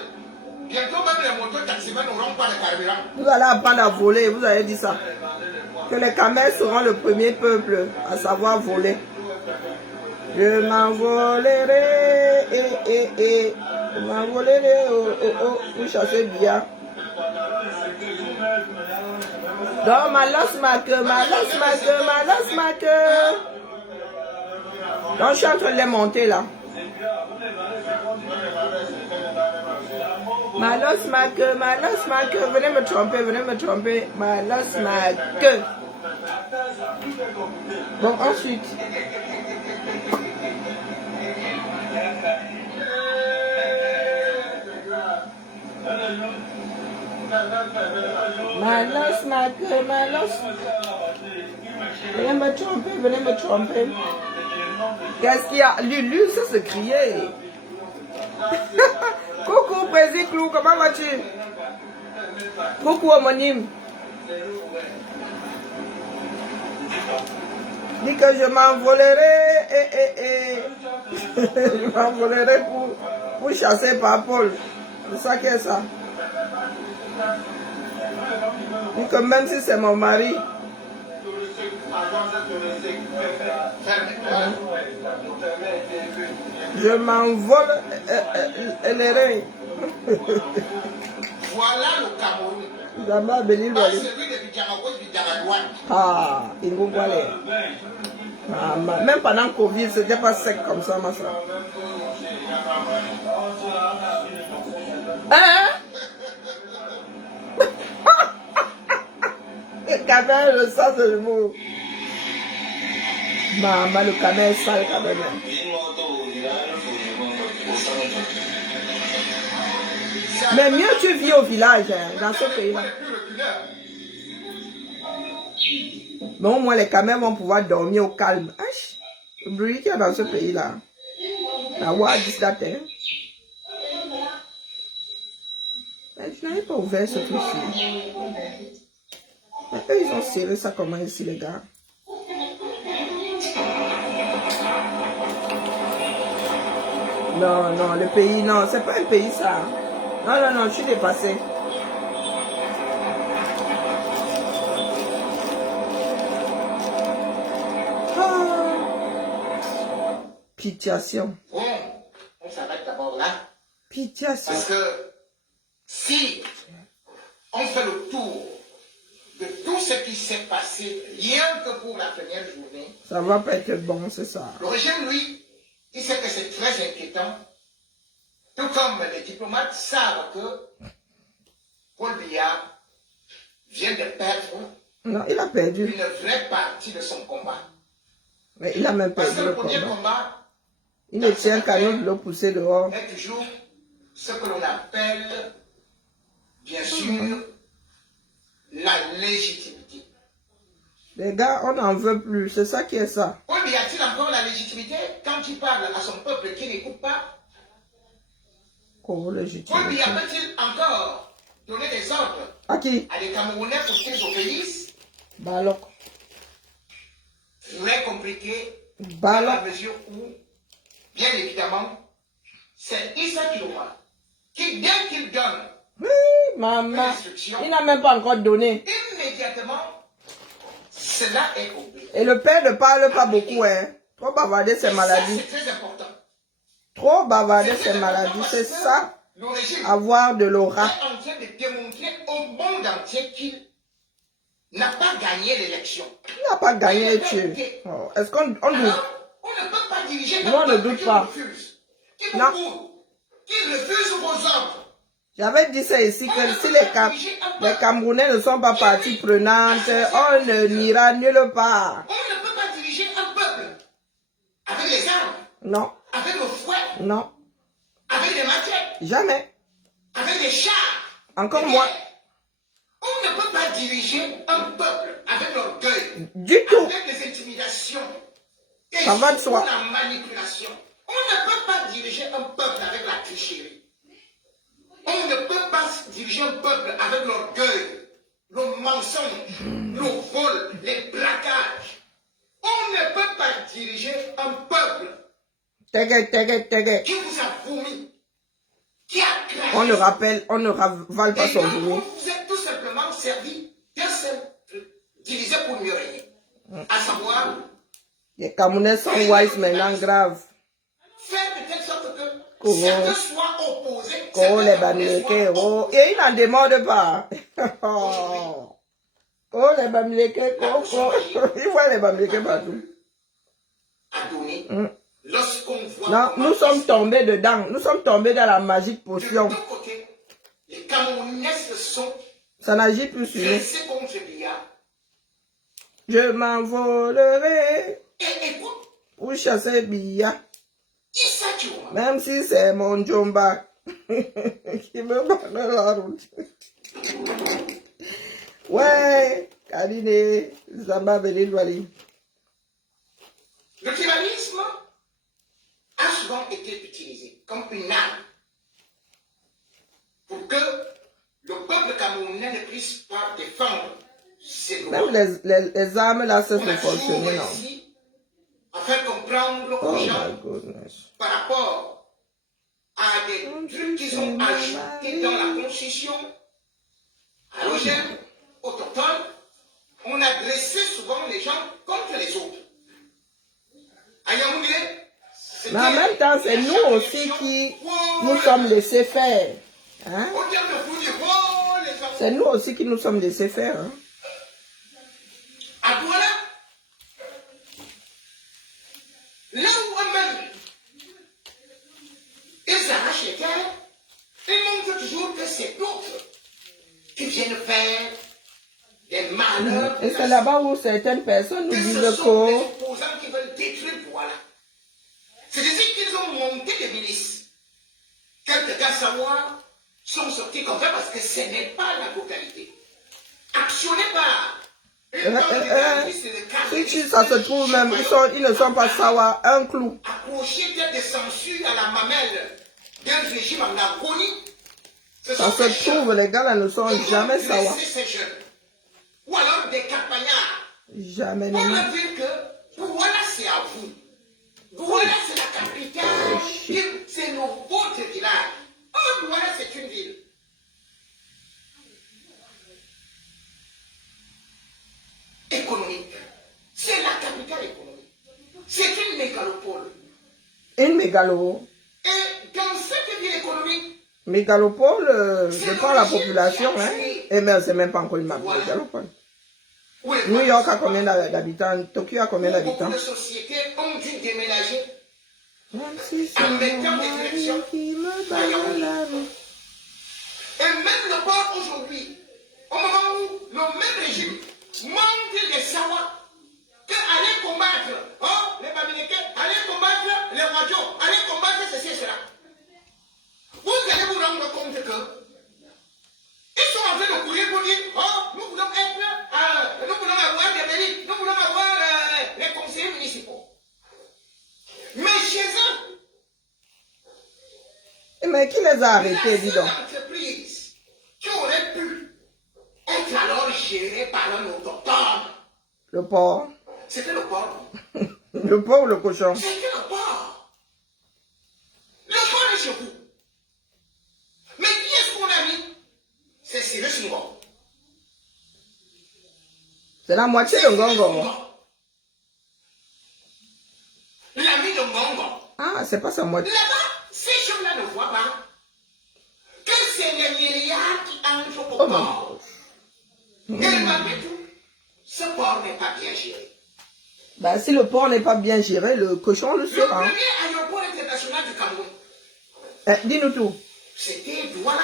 Bientôt même les motos taximens n'auront pas de carburant. Vous allez apprendre à voler, vous avez dit ça. Que les camels seront le premier peuple à savoir voler. Je m'envolerai, je m'envolerai, pour chasser bien. Donc, malos marque. Donc, je suis en train de les monter là. Malos marque. Venez me tromper. Malos marque. Bon, ensuite. Malos marque. Venez me tromper. Qu'est-ce qu'il y a? Lulu, ça se criait. Coucou, Président Clou, comment vas-tu? Coucou, homonyme. Dis que je m'envolerai. Je m'envolerai pour chasser par Paul. C'est ça qu'est ça. Dis que même si c'est mon mari. Je m'envole les reins. Voilà le Cameroun. D'abord, Béni Pas celui de Bidjaraouane. Ah, il vous voit les. Ah, même pendant Covid, c'était pas sec comme ça, ma soeur. Hein? Le camel, le sens de l'humour. Maman, le camel sale quand même. Mais mieux tu vis au village, hein, dans ce pays-là. Mais au moins les camels vont pouvoir dormir au calme. Ach, le bruit qu'il y a dans ce pays-là. La voix dit ça, hein. Mais je n'avais pas ouvert ce truc-ci. Mais eux, ils ont serré ça comment ici, les gars? Non, non, le pays, non, c'est pas un pays ça. Non, je suis dépassée. Pitiation. Bon, on s'arrête d'abord là. Pitiation. Parce que si on fait le tour de tout ce qui s'est passé, rien que pour la première journée, ça va pas être bon, c'est ça. le régime, lui, il sait que c'est très inquiétant. Tout comme les diplomates savent que Paul Biya vient de perdre Non, il a perdu. une vraie partie de son combat. Mais il a même Parce perdu que le le premier combat. combat, Il ne tient qu'à nous de le pousser dehors. est toujours ce que l'on appelle, bien sûr, la légitimité. Les gars, on n'en veut plus. C'est ça qui est ça. Oui, mais y a-t-il encore la légitimité quand il parle à son peuple qui n'écoute pas? Comment Oui, légitimité? mais y a-t-il encore donné des ordres À qui? à des Camerounais pour qu'ils obéissent? Balok. Très compliqué, dans Balok. la mesure où, bien évidemment, c'est Issa Kiloma qui, dès qu'il donne Oui, une maman. instruction, Il n'a même pas encore donné. immédiatement, cela est oublié. Et le père ne parle pas beaucoup, hein. Trop bavarder, c'est maladie. C'est très important. Trop bavarder, c'est maladie. C'est ça, Le régime avoir de est l'aura. en train de démontrer au monde entier qu'il n'a pas gagné l'élection. Il n'a pas gagné, tu. Oh, est-ce qu'on on doute? Alors, on ne peut pas diriger Nous, on ne doute pas. Qui Non. qui refuse vos ordres. J'avais dit ça ici, que si les Camerounais ne sont pas partie prenante, on n'ira nulle part. On ne peut pas diriger un peuple avec les armes, Non, avec le fouet, non, avec les maquettes, jamais. avec les chars. Encore des moins. guerres. On ne peut pas diriger un peuple avec l'orgueil, Du tout. avec les intimidations et Ça va de surtout soi. la manipulation. On ne peut pas diriger un peuple avec la tricherie. On ne peut pas diriger un peuple avec l'orgueil, le mensonge, le vol, les braquages. On ne peut pas diriger un peuple qui vous a vomi, qui a craché. On ne ravale pas Et son donc, vomi. vous êtes tout simplement servi d'un seul truc, diviser pour mieux régner. À savoir, Les Camerounais sont wise maintenant, grave. faire de telle sorte que Comment? certains soient opposés, Oh, les certains Bamileke, soient oh. opposés. Et ils n'en demandent pas. Oh, les Bamileke, oh, oh. Ils voient les Bamileke partout. À donner, Mm. lorsqu'on voit Non, comment nous sommes tombés dedans. Nous sommes tombés dans la magique de potion. deux côtés, les Camerounais se sont Ça n'agit plus sur nous. dressés contre Biya. Je m'envolerai Et écoute, pour chasser Bia. Issa Kiloma, Même si c'est mon Jomba qui me barre la route. Ouais, Kaline, Zamba Belilwali. le tribalisme a souvent été utilisé comme une arme pour que le peuple camerounais ne puisse pas défendre ses droits. Même les armes là, ça On fait a toujours fonctionner, non? réussi à faire comprendre Oh aux my gens goodness. par rapport à des trucs qu'ils ont ajoutés dans la constitution, à l'OGM, autochtone, on a dressé souvent les gens contre les autres. À Yaoundé, c'était Mais en même temps, c'est nous aussi qui nous sommes laissés faire. Hein? au terme de vous dire, oh, les enfants, C'est nous aussi qui nous sommes laissés faire. Hein? à Douala, là où eux-mêmes, ils arrachent les terres, ils montrent toujours que c'est d'autres qui viennent faire des malheurs. Et c'est là-bas où certaines personnes nous Que ce disent sont des que opposants qui veulent détruire Douala. C'est-à-dire qu'ils ont monté des milices. Quelques Gassawa sont sortis comme ça parce que ce n'est pas la totalité. Actionné par une bande de terroristes et de si caméristes, ça se trouve même, ils ne sont pas sawa, un clou. accrochés tels des censures à la mamelle d'un régime en agonie. Ce Ça sont des se jeunes trouve, les gars là ne sont qui jamais vont sawa. blesser ces jeunes. Ou alors des campagnards. Jamais, On non. va dire que Douala, c'est à vous. Douala, c'est la capitale. C'est votre village. Oh, Douala, c'est une ville. Économique. C'est la capitale économique. C'est une mégalopole. Une mégalo. Et dans cette ville économique, Mégalopole dépend de la population. Hein? Et même, c'est même pas encore une mégalopole. où les New York a combien d'habitants? Tokyo a combien beaucoup d'habitants? de sociétés ont dû déménager Même si c'est en mon mettant des mari élections qui me à bat Yaoundé. la route. Et même le port aujourd'hui, au moment où le même régime monte les Sawa, que aller combattre, oh, les Bamileke, aller combattre les Wadjo, Mais qui les a arrêtés, dis La donc? seule entreprise qui aurait pu être alors gérée par un autochtone, Le porc. c'était le porc. Le porc ou le cochon? C'était le porc. Le porc est chez vous. Mais qui est-ce qu'on a mis? C'est Cyrus Ngon. C'est la moitié de Ngongo. L'ami de Ngongo. Ah, c'est pas sa moitié. Là-bas, ces gens-là ne voient pas que c'est les milliards qui entrent au Oh mon port. Et malgré tout, ce port n'est pas bien géré. Bah, si le porc n'est pas bien géré, le cochon le Le sera. premier aéroport international du Cameroun, Dis-nous tout. c'était Douala.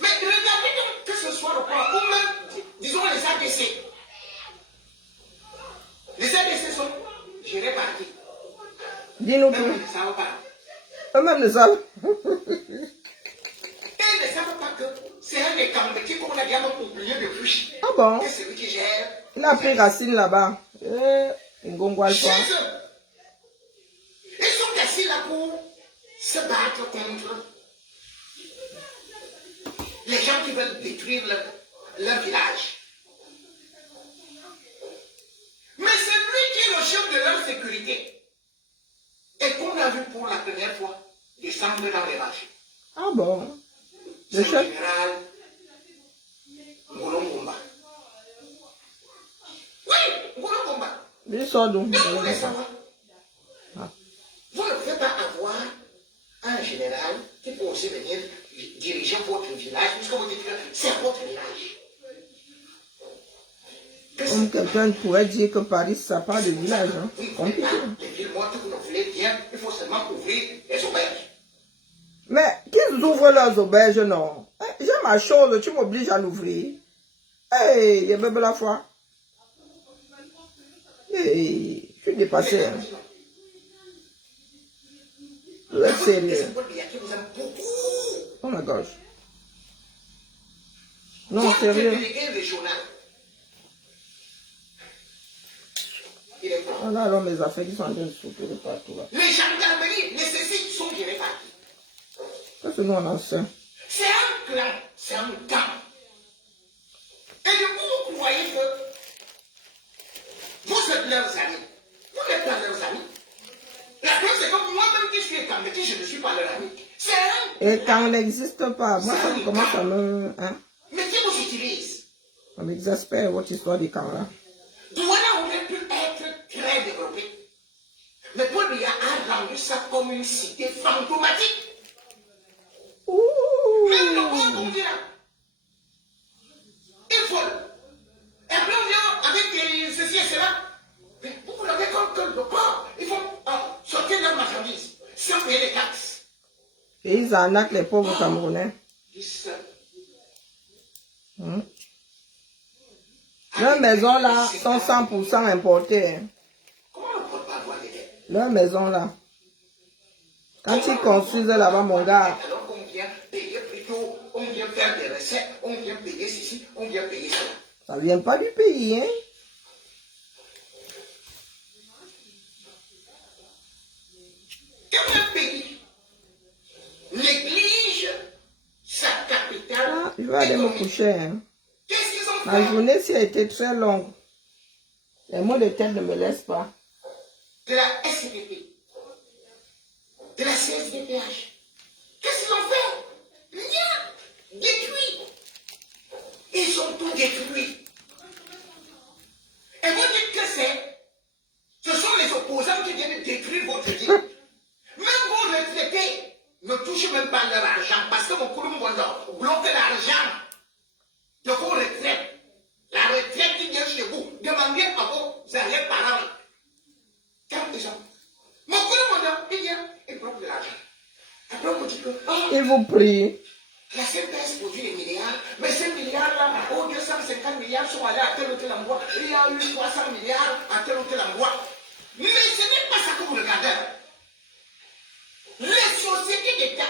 Mais regardez donc que ce soit le port, ou même, disons, les ADC. Les ADC sont gérés par qui? Dis-nous Même tout. ils ne savent pas. Eux-mêmes le savent. Et ils ne savent pas que c'est un des Camerounais qu'on a bien oublié depuis. Ah bon? Et c'est lui qui gère. Il a pris racine là-bas. Ngongo Alpha. Chez eux. Ils sont assis là pour se battre contre les gens qui veulent détruire leur village. Mais c'est lui qui est le chef de leur sécurité. Et qu'on a vu pour la première fois descendre dans les marchés. Ah bon? C'est Le le chef? général Ngolongomba. Oui, Ngolongomba. Il sort d'où? Mais vous voulez savoir, Ah. vous ne pouvez pas avoir un général qui peut aussi venir diriger votre village, puisque vous dites que c'est votre village. Comme quelqu'un pourrait dire que Paris, ça part de village. Hein? Vous ne voulez Compliqué. pas les villes mortes, vous ne voulez bien, il faut seulement ouvrir les auberges. Mais qu'ils ouvrent leurs auberges, non. J'ai ma chose, tu m'obliges à l'ouvrir. Hey, il bébé la foi. Hey, je suis dépassé. Hein. Vous êtes sérieux. C'est Paul Biya qui vous aime beaucoup. Oh my gosh. Non, Votre sérieux. délégué régional, il est fort. On a alors mes affaires qui sont en train de sauter de partout là. Les gendarmeries nécessitent sont gérées par qui? Qu'est-ce que nous on a fait? C'est un clan, c'est un gang. Et du coup, vous croyez que vous êtes leurs amis. Vous n'êtes pas leurs amis. La preuve, c'est que moi-même qui suis Kameti, je ne suis pas leur ami. C'est un Et quand on n'existe pas, moi ça commence à me... Hein? mais qui vous utilise. Ça m'exaspère votre histoire des camps là. Douala aurait pu être très développé. Mais Paul Biya a rendu ça comme une cité fantomatique. Ouh. Même le corps, comme dit là, il faut. Et après, on vient avec ceci et cela. Mais vous l'avez comme que le corps, il faut sortir leurs marchandises sans payer les taxes. Et ils arnaquent les pauvres Camerounais. Ils Hein? Leurs maisons là sont 100% importées. Hein. Comment on ne peut pas avoir des dettes? Leurs maisons là. Quand ils construisent là-bas, mon gars, Alors qu'on vient payer plutôt, on vient faire des recettes, on vient payer ceci, on vient payer cela. ça vient pas du pays, hein. Quand un pays néglige sa capitale, Ah, je vais aller me économique, coucher. Hein. qu'est-ce qu'ils ont La fait? journée-ci a été très longue. Les mots de tête ne me laissent pas. De la SCPP, de la CSDPH. Qu'est-ce qu'ils ont fait? Rien. Détruit. Ils ont tout détruit. Et vous dites que ce sont les opposants qui viennent détruire votre vie. Même vos retraités ne touchent même pas leur argent parce que mon couloum bloque l'argent de vos retraites. La retraite qui vient chez vous, demandez à vos arrière-parents. Quand ils ont. Mon couloum il vient, il bloque de l'argent. Après, on vous dit que Il vous prie. la CPS produit des milliards, mais ces milliards-là, 250 milliards sont allés à tel ou tel endroit, il y a eu 300 milliards à tel ou tel endroit. Mais ce n'est pas ça que vous regardez. Les sociétés d'État,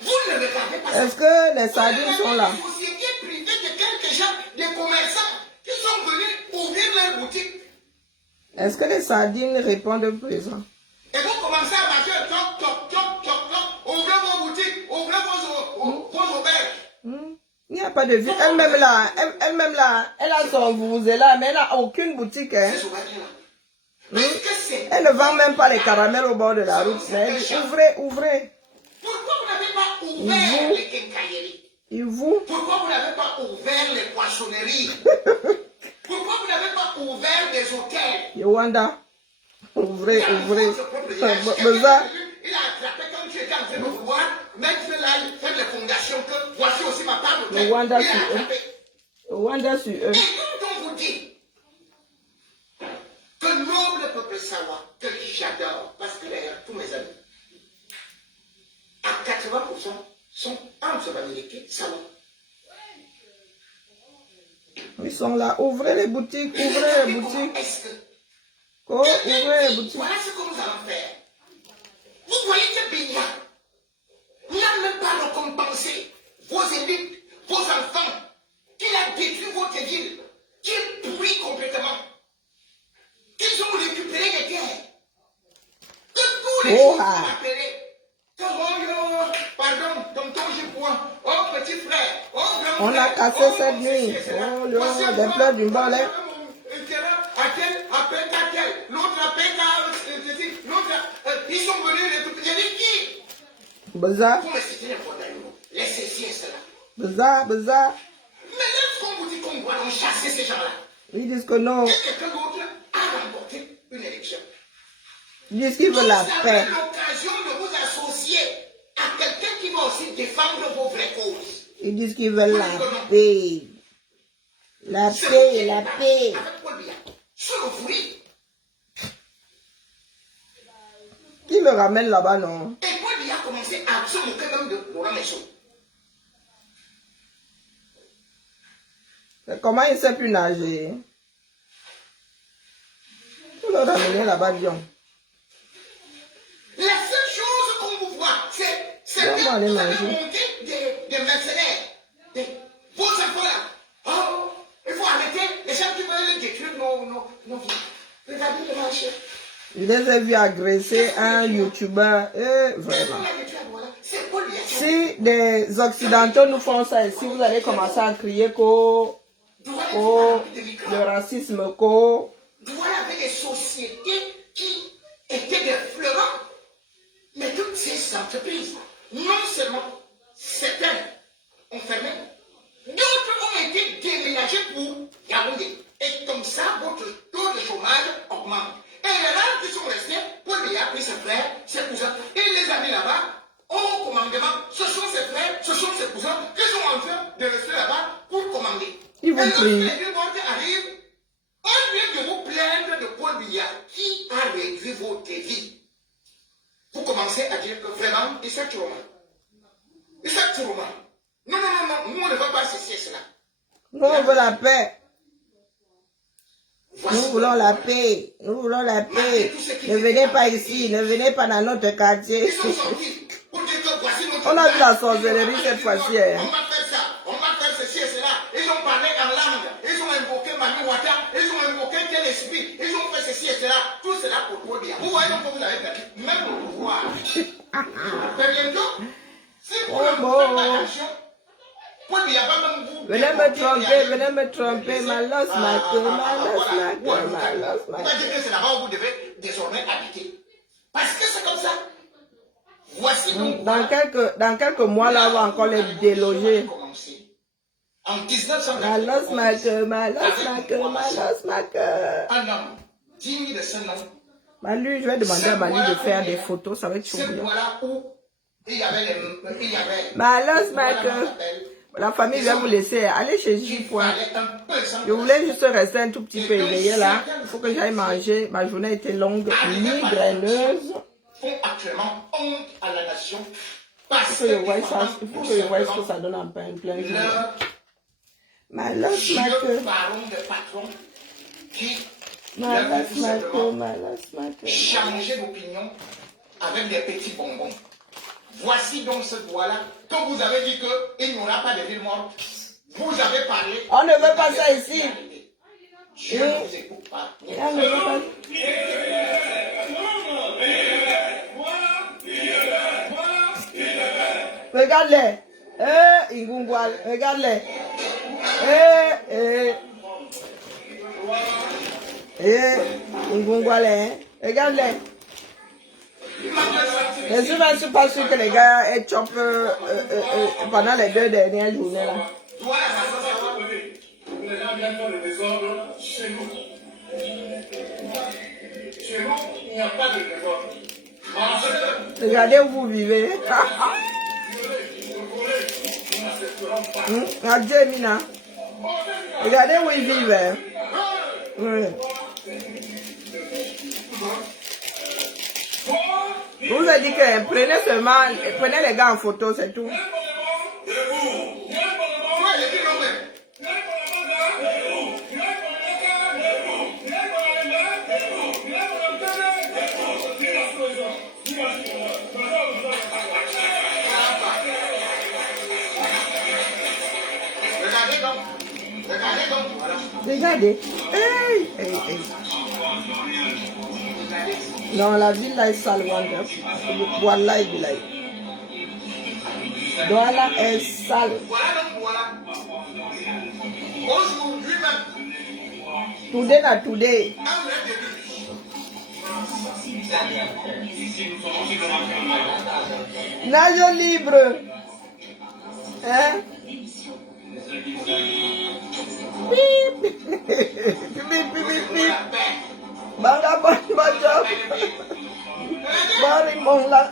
vous ne regardez pas ça. Est-ce que les sardines Vous sont regardez là? les sociétés privées de quelques gens, des commerçants, qui sont venus ouvrir leur boutique. Est-ce que les sardines répondent présent? Et vous commencez à marcher, toc, toc, toc, toc, toc, ouvrez vos boutiques, ouvrez vos auberges. Il n'y a pas de vie. Elle-même là, elle a son vous là, mais elle n'a aucune boutique. Hein. Ces auberges-là. Elle ne vend même pas les caramels au bord de la route. Mais elle dit, ouvrez, ouvrez. Pourquoi vous n'avez pas ouvert les quincailleries? Et vous? Pourquoi vous n'avez pas ouvert les poissonneries? Pourquoi vous n'avez pas ouvert des hôtels? Yowanda, ouvrez, ouvrez. Il a attrapé quand tu étais en train de vouloir mettre là, faire les fondations que voici aussi ma part d'hôtel. Yowanda Il a sur eux. attrapé. Yowanda sur eux. Et quand on vous dit que noble peuple sawa, que j'adore, parce que d'ailleurs, tous mes amis, à 80% sont américains sawa. Ils sont là. Ouvrez les boutiques, ouvrez les boutiques. Oh, ouvrez les boutiques. Voilà ce que nous allons faire. Vous voyez ce pays-là, n'a même pas récompensé vos élites, vos enfants, qu'il a détruit votre ville, qu'il pourrit complètement, qu'ils ont récupéré les terres, que tous les jours sont appelés. Pardon, tonton, j'ai point. Oh, petit frère. Oh, grand On a cassé cette nuit. Oh, des pleurs d'une balle. L'autre appelle l'autre, ils sont venus les tout petits. Qui? Baza. Vous me citez les problèmes. Laissez cela. Baza, baza. Mais lorsqu'on vous dit qu'on doit chasser ces gens-là, Ils disent que non. quelqu'un d'autre a remporté une élection. Ils disent qu'ils veulent la Vous paix. avez l'occasion de vous associer à quelqu'un qui va aussi défendre vos vraies causes. Ils disent qu'ils veulent la paix. La paix, la paix. Avec Paul Biya, sur le fruit. Qui le ramène là-bas, non? Et Paul Biya a commencé à se moquer même de Laurent Messo. Comment il ne sait plus nager? Il faut le ramener là-bas, Dion. La seule chose qu'on vous voit, c'est que vous avez monté des mercenaires. Vos enfants là. Oh, il faut arrêter les gens qui veulent détruire nos vies. Regardez le marché. Je les ai vus agresser un YouTuber. Vraiment. C'est Paul Biya. Si des Occidentaux nous font ça ici, vous allez commencer à crier le racisme, Voilà avec des sociétés qui étaient des fleurons. Mais toutes ces entreprises, non seulement certaines ont fermé, d'autres ont été déménagées pour Yaoundé. Et comme ça, votre taux de chômage augmente. Et les là qui sont restés, Paul Biya a pris ses frères, ses cousins, il les a mis là-bas, au commandement. Ce sont ses frères, ce sont ses cousins, qui sont en train de rester là-bas pour commander. Ils vous Et lorsque crient. les villes arrivent, au lieu de vous plaindre de Paul Biya, qui a réduit votre vie, vous commencez à dire que vraiment, il s'est trop mal. Il s'est trop mal. Non, nous on ne veut pas ceci et cela. Nous, on veut la paix. Voici Nous voulons la paix. Nous voulons la paix. Ne venez pas ici. Ne venez pas dans notre quartier. Ils sont sortis pour dire que voici notre On a vu la sorcellerie cette fois-ci. On va faire ça, on va faire ceci et cela. Ils ont parlé en langue. Ils ont invoqué Mami Wata. Ils ont invoqué tel esprit. Ils ont fait ceci et cela. Tout cela pour Paul Biya. Vous voyez donc que vous avez perdu même le pouvoir. Mais bientôt, si vous ne faites pas attention, Paul Biya va même vous. Venez me tromper. Ma losse, ma queue, ma losse, ma queue, ma losse, ma On va queue. dire que c'est là-bas où vous devez désormais habiter. Parce que c'est comme ça. Voici donc. Dans quelques mois, là, on va encore les déloger. En Ma 1980, losse, ma queue, ma losse, ma queue, ma losse, ma queue. un homme digne de ce nom. Manu, je vais demander à Manu de faire des photos, ça va être C'est chaud. voilà où il y avait Ma losse, ma queue. La famille vient vous laisser. Allez chez J. Je voulais juste rester un tout petit peu éveillé là. Il faut que j'aille manger. Ma journée était longue, migraineuse. font actuellement honte à la nation. Il Parce faut que je que voie ça, il faut que je voie ce que ça donne en plein jour. Ma losse, ma queue. baron de patron qui Ma losse, ma queue, ma losse, ma queue. changer d'opinion avec des petits bonbons. Voici donc ce doigt-là que vous avez dit qu'il n'y aura pas de ville morte. Vous avez parlé. On ne veut pas ça ici. Je ne vous écoute pas. On ne veut pas. regarde-les. Ingungwal, regarde-les. Ingungwal, regarde-les. Je suis même pas sûr que les gars aient chop pendant les 2 dernières journées là. Il n'y a pas de désordre. Regardez où vous vivez. Adieu, Mina. Regardez où ils vivent. Oui. Je vous ai dit que prenez les gars en photo, c'est tout. Regardez. Hey. Non, la ville là est sale. Voilà, il est. Voilà est sale. Aujourd'hui même. Today. Nage libre. Hein? Pip. Banga job. Bari mon la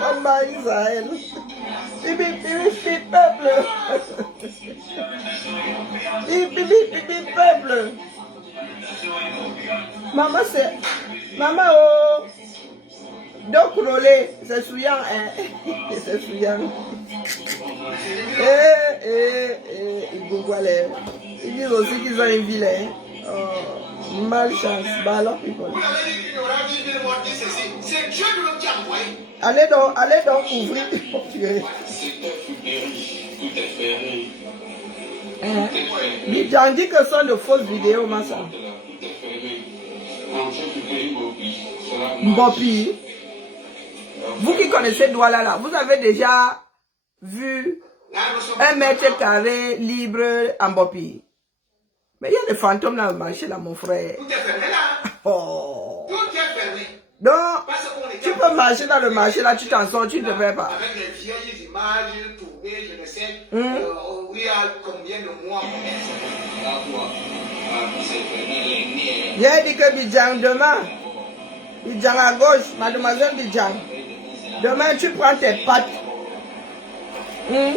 Bamba Israël. Pip peuple. Pip peuple. Maman c'est maman oh. Donc roulé, c'est souillant hein. C'est souillant. Ils disent aussi qu'ils ont une ville hein. Oh, malchance. Bah alors people. C'est Dieu lui-même qui a envoyé. Allez donc ouvrir. Oh, purée. J'en dis que ce sont de fausses vidéos, Massa. Mbopi. Vous qui connaissez Douala là, vous avez déjà vu 1 mètre carré libre en Mbopi. Mais il y a des fantômes dans le marché là, mon frère. Tout est fermé là. Oh. Tout est fermé. Donc, tu peux marcher dans le marché là, tu t'en sors, tu ne te fais pas. Avec des vieilles images tournées, je ne sais, il y a combien de mois. J'ai dit que Bidjang demain, Bidjang à gauche, mademoiselle Bidjang, demain tu prends tes pattes,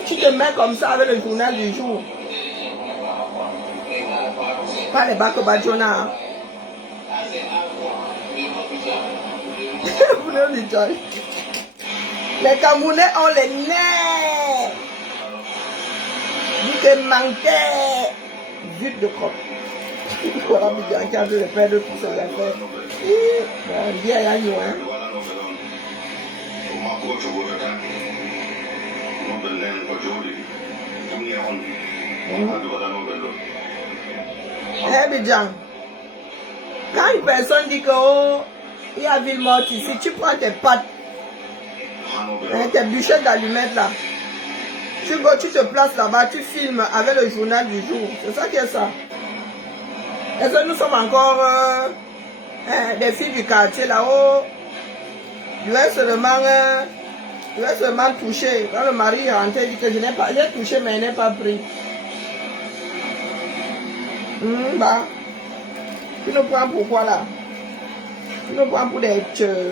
tu te mets comme ça avec le journal du jour. Pas les Bako Badjona. Les Camerounais ont les nerfs. Dit que manquait vite de crotte. Voilà, Bidjang qui a vu le père de tous ses affaires. Bon, vieille agneau, hein. Bidjang, quand une personne dit que oh, il y a ville morte ici, tu prends tes pattes, tes bûchettes d'allumettes là, tu te places là-bas, tu filmes avec le journal du jour. C'est ça qui est ça. Est-ce que nous sommes encore des filles du quartier là-haut? Je vais seulement toucher. Quand le mari est rentré, il dit que j'ai touché mais il n'est pas pris. Bah, tu nous prends pourquoi là? Tu nous prends pour des tueurs.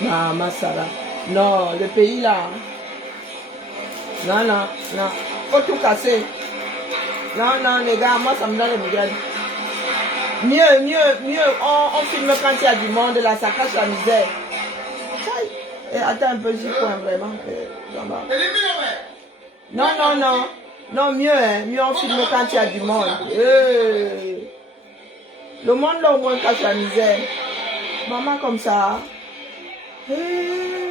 Non, Massara. Non, le pays là. Non. Faut tout casser. Non, les gars, moi ça me donne le migraine. Mieux, on filme quand il y a du monde là, ça cache la misère. Et attends un peu, j'y crois vraiment. Non, mieux, hein. Mieux on filme quand il y a du monde. Le monde là au moins cache la misère. Maman comme ça.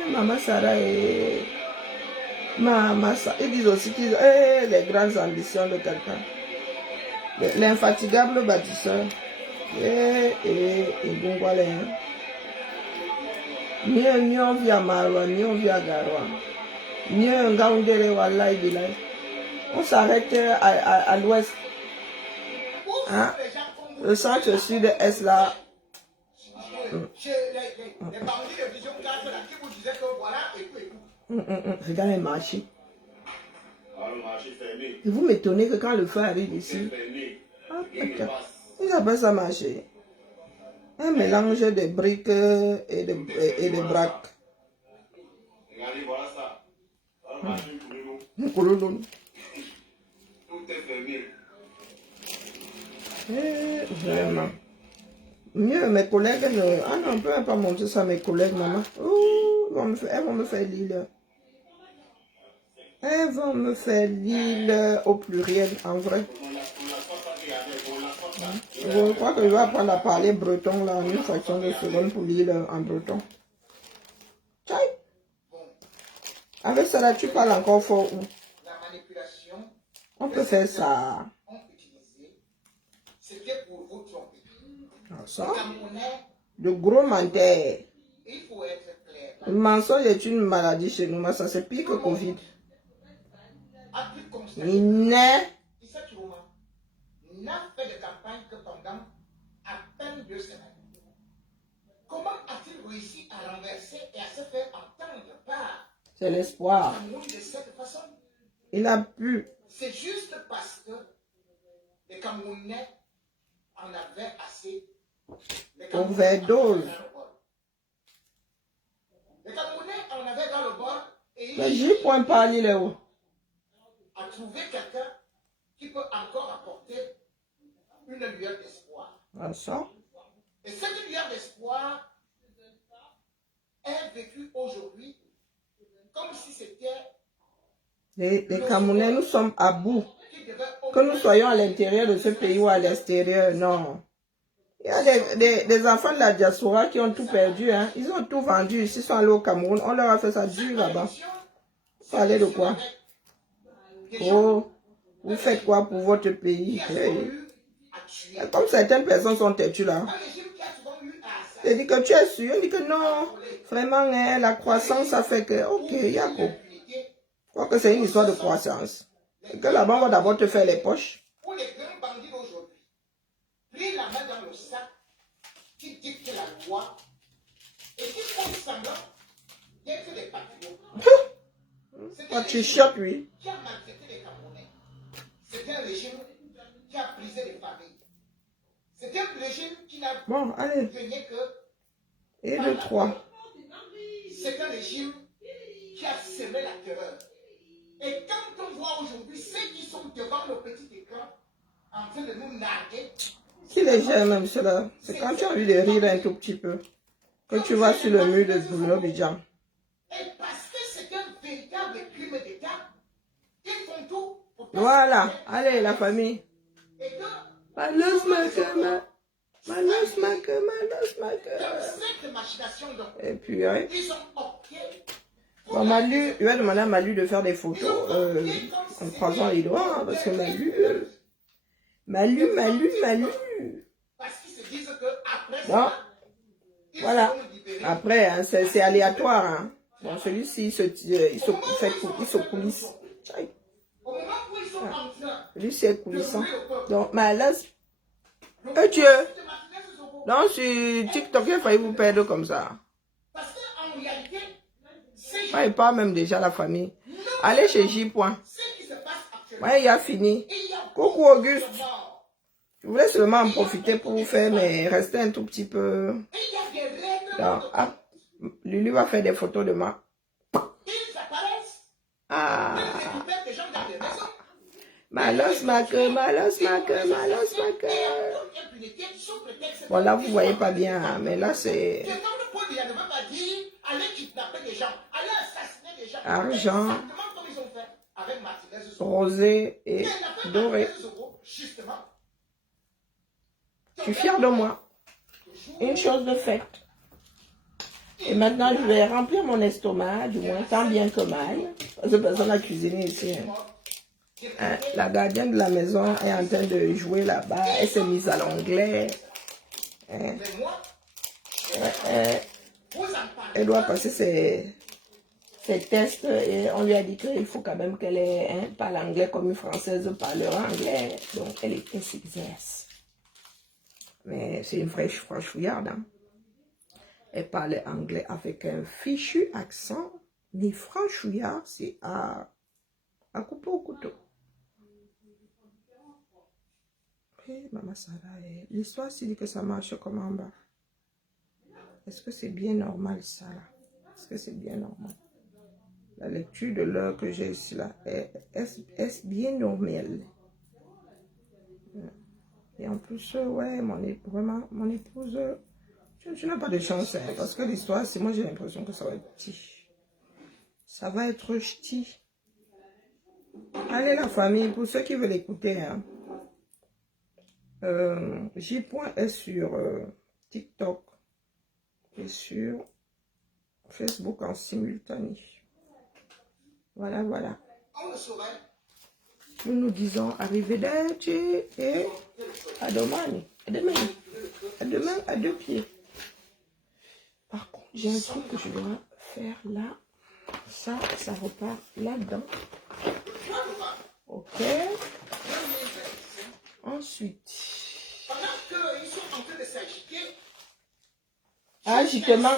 Maman Sarah et Maman Sarah. Ils disent aussi qu'ils ont les grandes ambitions de quelqu'un. L'infatigable bâtisseur. Et Gongwale. Ni on vit à Maroua, ni on vit à Garoua. Ni un Gaoundere Wallahi Bilay. On s'arrête à l'ouest. Hein? Le centre sud-est là. Les bandits de Vision 4 là, qui vous disaient que voilà et tout. Regarde les marchés. Le marché fermé. Et vous m'étonnez que quand le feu arrive ici, ils appellent ça marché. Un mélange de briques et de braques. Regardez, voilà ça. Le marché Koulouloun. tout est fermé. Vraiment. Mieux, mes collègues, ah non, on ne peut pas montrer ça à mes collègues, maman. Ouh, elles vont me faire l'île. Elles vont me faire l'île au pluriel, en vrai. Je crois que je vais apprendre à parler breton là, en une fraction de seconde pour l'île en breton. Tchaï. Avec ça là, tu parles encore fort où? La manipulation. On peut faire ça. Ont utilisé. C'était pour vous tromper. Ça? Les Camerounais, De gros menteurs. il faut être clair. Le mensonge est une maladie chez nous, mais ça c'est pire que Covid. A pu constater. Il naît. Issa Chiroma n'a fait de campagne que pendant à peine 2 semaines. Comment a-t-il réussi à renverser et à se faire entendre par C'est l'espoir. Cameroun de cette façon? Il a pu. C'est juste parce que les Camerounais en avaient assez. Les Overdose. Les Camerounais en avaient dans le bord et Mais ils j'y point parler là haut. à trouver quelqu'un qui peut encore apporter une lueur d'espoir. Ah, ça? Et cette lueur d'espoir est vécue aujourd'hui comme si c'était Les Camerounais, nous sommes à bout. qui devait Que nous soyons à l'intérieur de ce pays ou à l'extérieur, non. Il y a des enfants de la diaspora qui ont tout perdu. Hein. Ils ont tout vendu. S'ils sont allés au Cameroun, on leur a fait ça dur là-bas. Vous parlez de quoi? Oh, vous faites quoi pour votre pays? Hey. Comme certaines personnes sont têtues là. Je dis que tu es sûr. On dit que non. Vraiment, hein, la croissance, ça fait que... Ok, Yako. Je crois que c'est une histoire de croissance. Et que là-bas, on va d'abord te faire les poches. Pour les grands bandits d'aujourd'hui, pris la main dans le sac, qui dictent la loi, et qui font semblant d'être des patriotes. Quand tu choques, oui. Qui a maltraité les Camerounais. C'est un régime qui a brisé les familles. C'est un régime qui n'a Bon, allez. gagné que... Et le 3. C'est un régime qui a semé la terreur. Et quand on voit aujourd'hui ceux qui sont devant le petit écran en train de nous narguer, Qui les gère même cela? C'est quand tu as envie de rire un tout petit peu. Que tu vas sur le mur de Bruno Bidjan. et parce que c'est un véritable crime d'État, ils font tout pour... Voilà. Allez, la famille. Et que Malos Makama. Malos Makama. Malos dans Makama. cette machination, donc, Et puis, hein. ils ont opté pour Bon, Malu, je vais demander à Malu de faire des photos en croisant les doigts, hein, parce que Malu, Malu. parce qu'ils se disent que après Bon, ça, ils voilà. seront libérés. Après, hein, c'est aléatoire. Hein. Bon, celui-ci, il se coulisse. Aïe. Au moment où ils sont en train Lui, c'est de coulissant. rouler le peuple, Donc, Malas, le Dieu. peuple de Martinez Sissoko, Donc, sur TikTok, il a failli vous perdre comme ça. parce qu'en réalité, ces Ouais, il parle même déjà la famille. Allez chez J. Point. ce qui se passe actuellement, Ouais, il a fini. il y a Coucou Auguste. de morts. Je voulais seulement en profiter pour vous faire, mais rester un tout petit peu. Et il y a des règles. Donc, ah, Lulu va faire des photos de moi. Ils apparaissent. Ah, Ils récupèrent des gens dans des maisons. Malos Make. Et toute impunité sous prétexte Bon, là, vous voyez pas bien, hein, mais là, c'est que dans le point, il ne veut pas dire aller kidnapper des gens, aller assassiner des gens. Argent. Exactement comme ils ont fait avec Martinez Sissoko. rosé et Et la fin doré. Martinez Sissoko, justement, Je suis fière de moi. Une chose de faite. Et maintenant, je vais remplir mon estomac, du moins tant bien que mal. Parce que personne n'a cuisiné ici. Hein. La gardienne de la maison est en train de jouer là-bas. Elle s'est mise à l'anglais. Mais moi, vous en parlez. Elle doit passer ses tests et on lui a dit qu'il faut quand même qu'elle parle anglais comme une Française parlera anglais. Donc, elle s'exerce. Mais c'est une vraie franchouillarde. Hein? Elle parle anglais avec un fichu accent. Mais franchouillard, c'est à couper au couteau. Okay, maman, ça va. L'histoire, c'est dit que ça marche comme en bas. Est-ce que c'est bien normal, ça, là? Est-ce que c'est bien normal? La lecture de l'heure que j'ai ici, là, est-ce bien normal? Et en plus, ouais, vraiment, mon épouse, tu n'as pas de chance, hein, parce que l'histoire, c'est moi, j'ai l'impression que ça va être petit. Ça va être ch'ti. Allez, la famille, pour ceux qui veulent écouter, hein, J.est sur TikTok et sur Facebook en simultané. Voilà, voilà. Nous disons arrivederci et à demain. À demain à 2 pieds. Par contre, j'ai un truc que je dois faire là. Ça repart là-dedans. Ok. Ensuite. Pendant qu'ils sont en train de s'agiter. Agitement.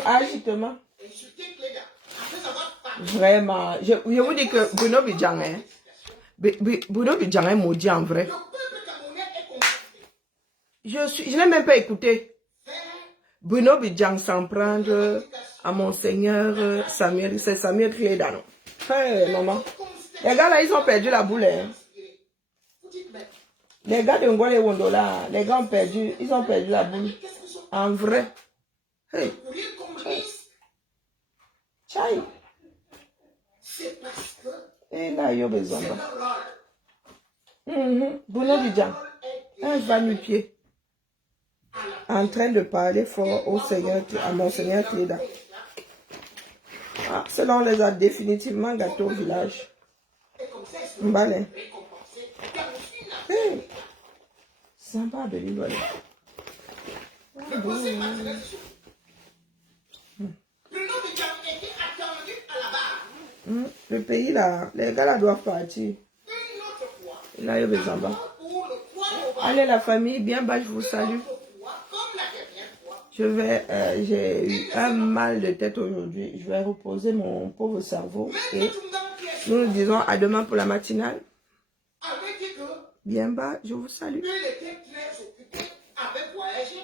Insulter Cléda. Après avoir parlé. Vraiment. Je vous dis que Bruno Bidjang, hein. Bruno Bidjang est maudit en vrai. Le peuple camerounais est concerté. Je n'ai même pas écouté. Bruno Bidjang s'en prendre à Monseigneur Samuel. C'est Samuel Cléda, non? Hey, maman. Les gars là, ils ont perdu la boule. Hein. Les gars de Ngole Wondola, les gars ils ont perdu la boule. En vrai. Hey. Chai. C'est parce que Et là, il y a besoin. c'est leur rôle. Bruno Bidjang. Un va-nu-pied. En train de parler fort au Seigneur, à Monseigneur Cléda. Ah, cela, on les a définitivement gâtés au village. Mbalé. Hey. Sympa de l'île. Le pays là, les gars là doivent partir. Là, il y a besoin. Allez la famille, bien bas, je vous salue. J'ai eu un mal de tête aujourd'hui. Je vais reposer mon pauvre cerveau et nous nous disons à demain pour la matinale. Bien bas, je vous salue. Il était très occupé avec voyager.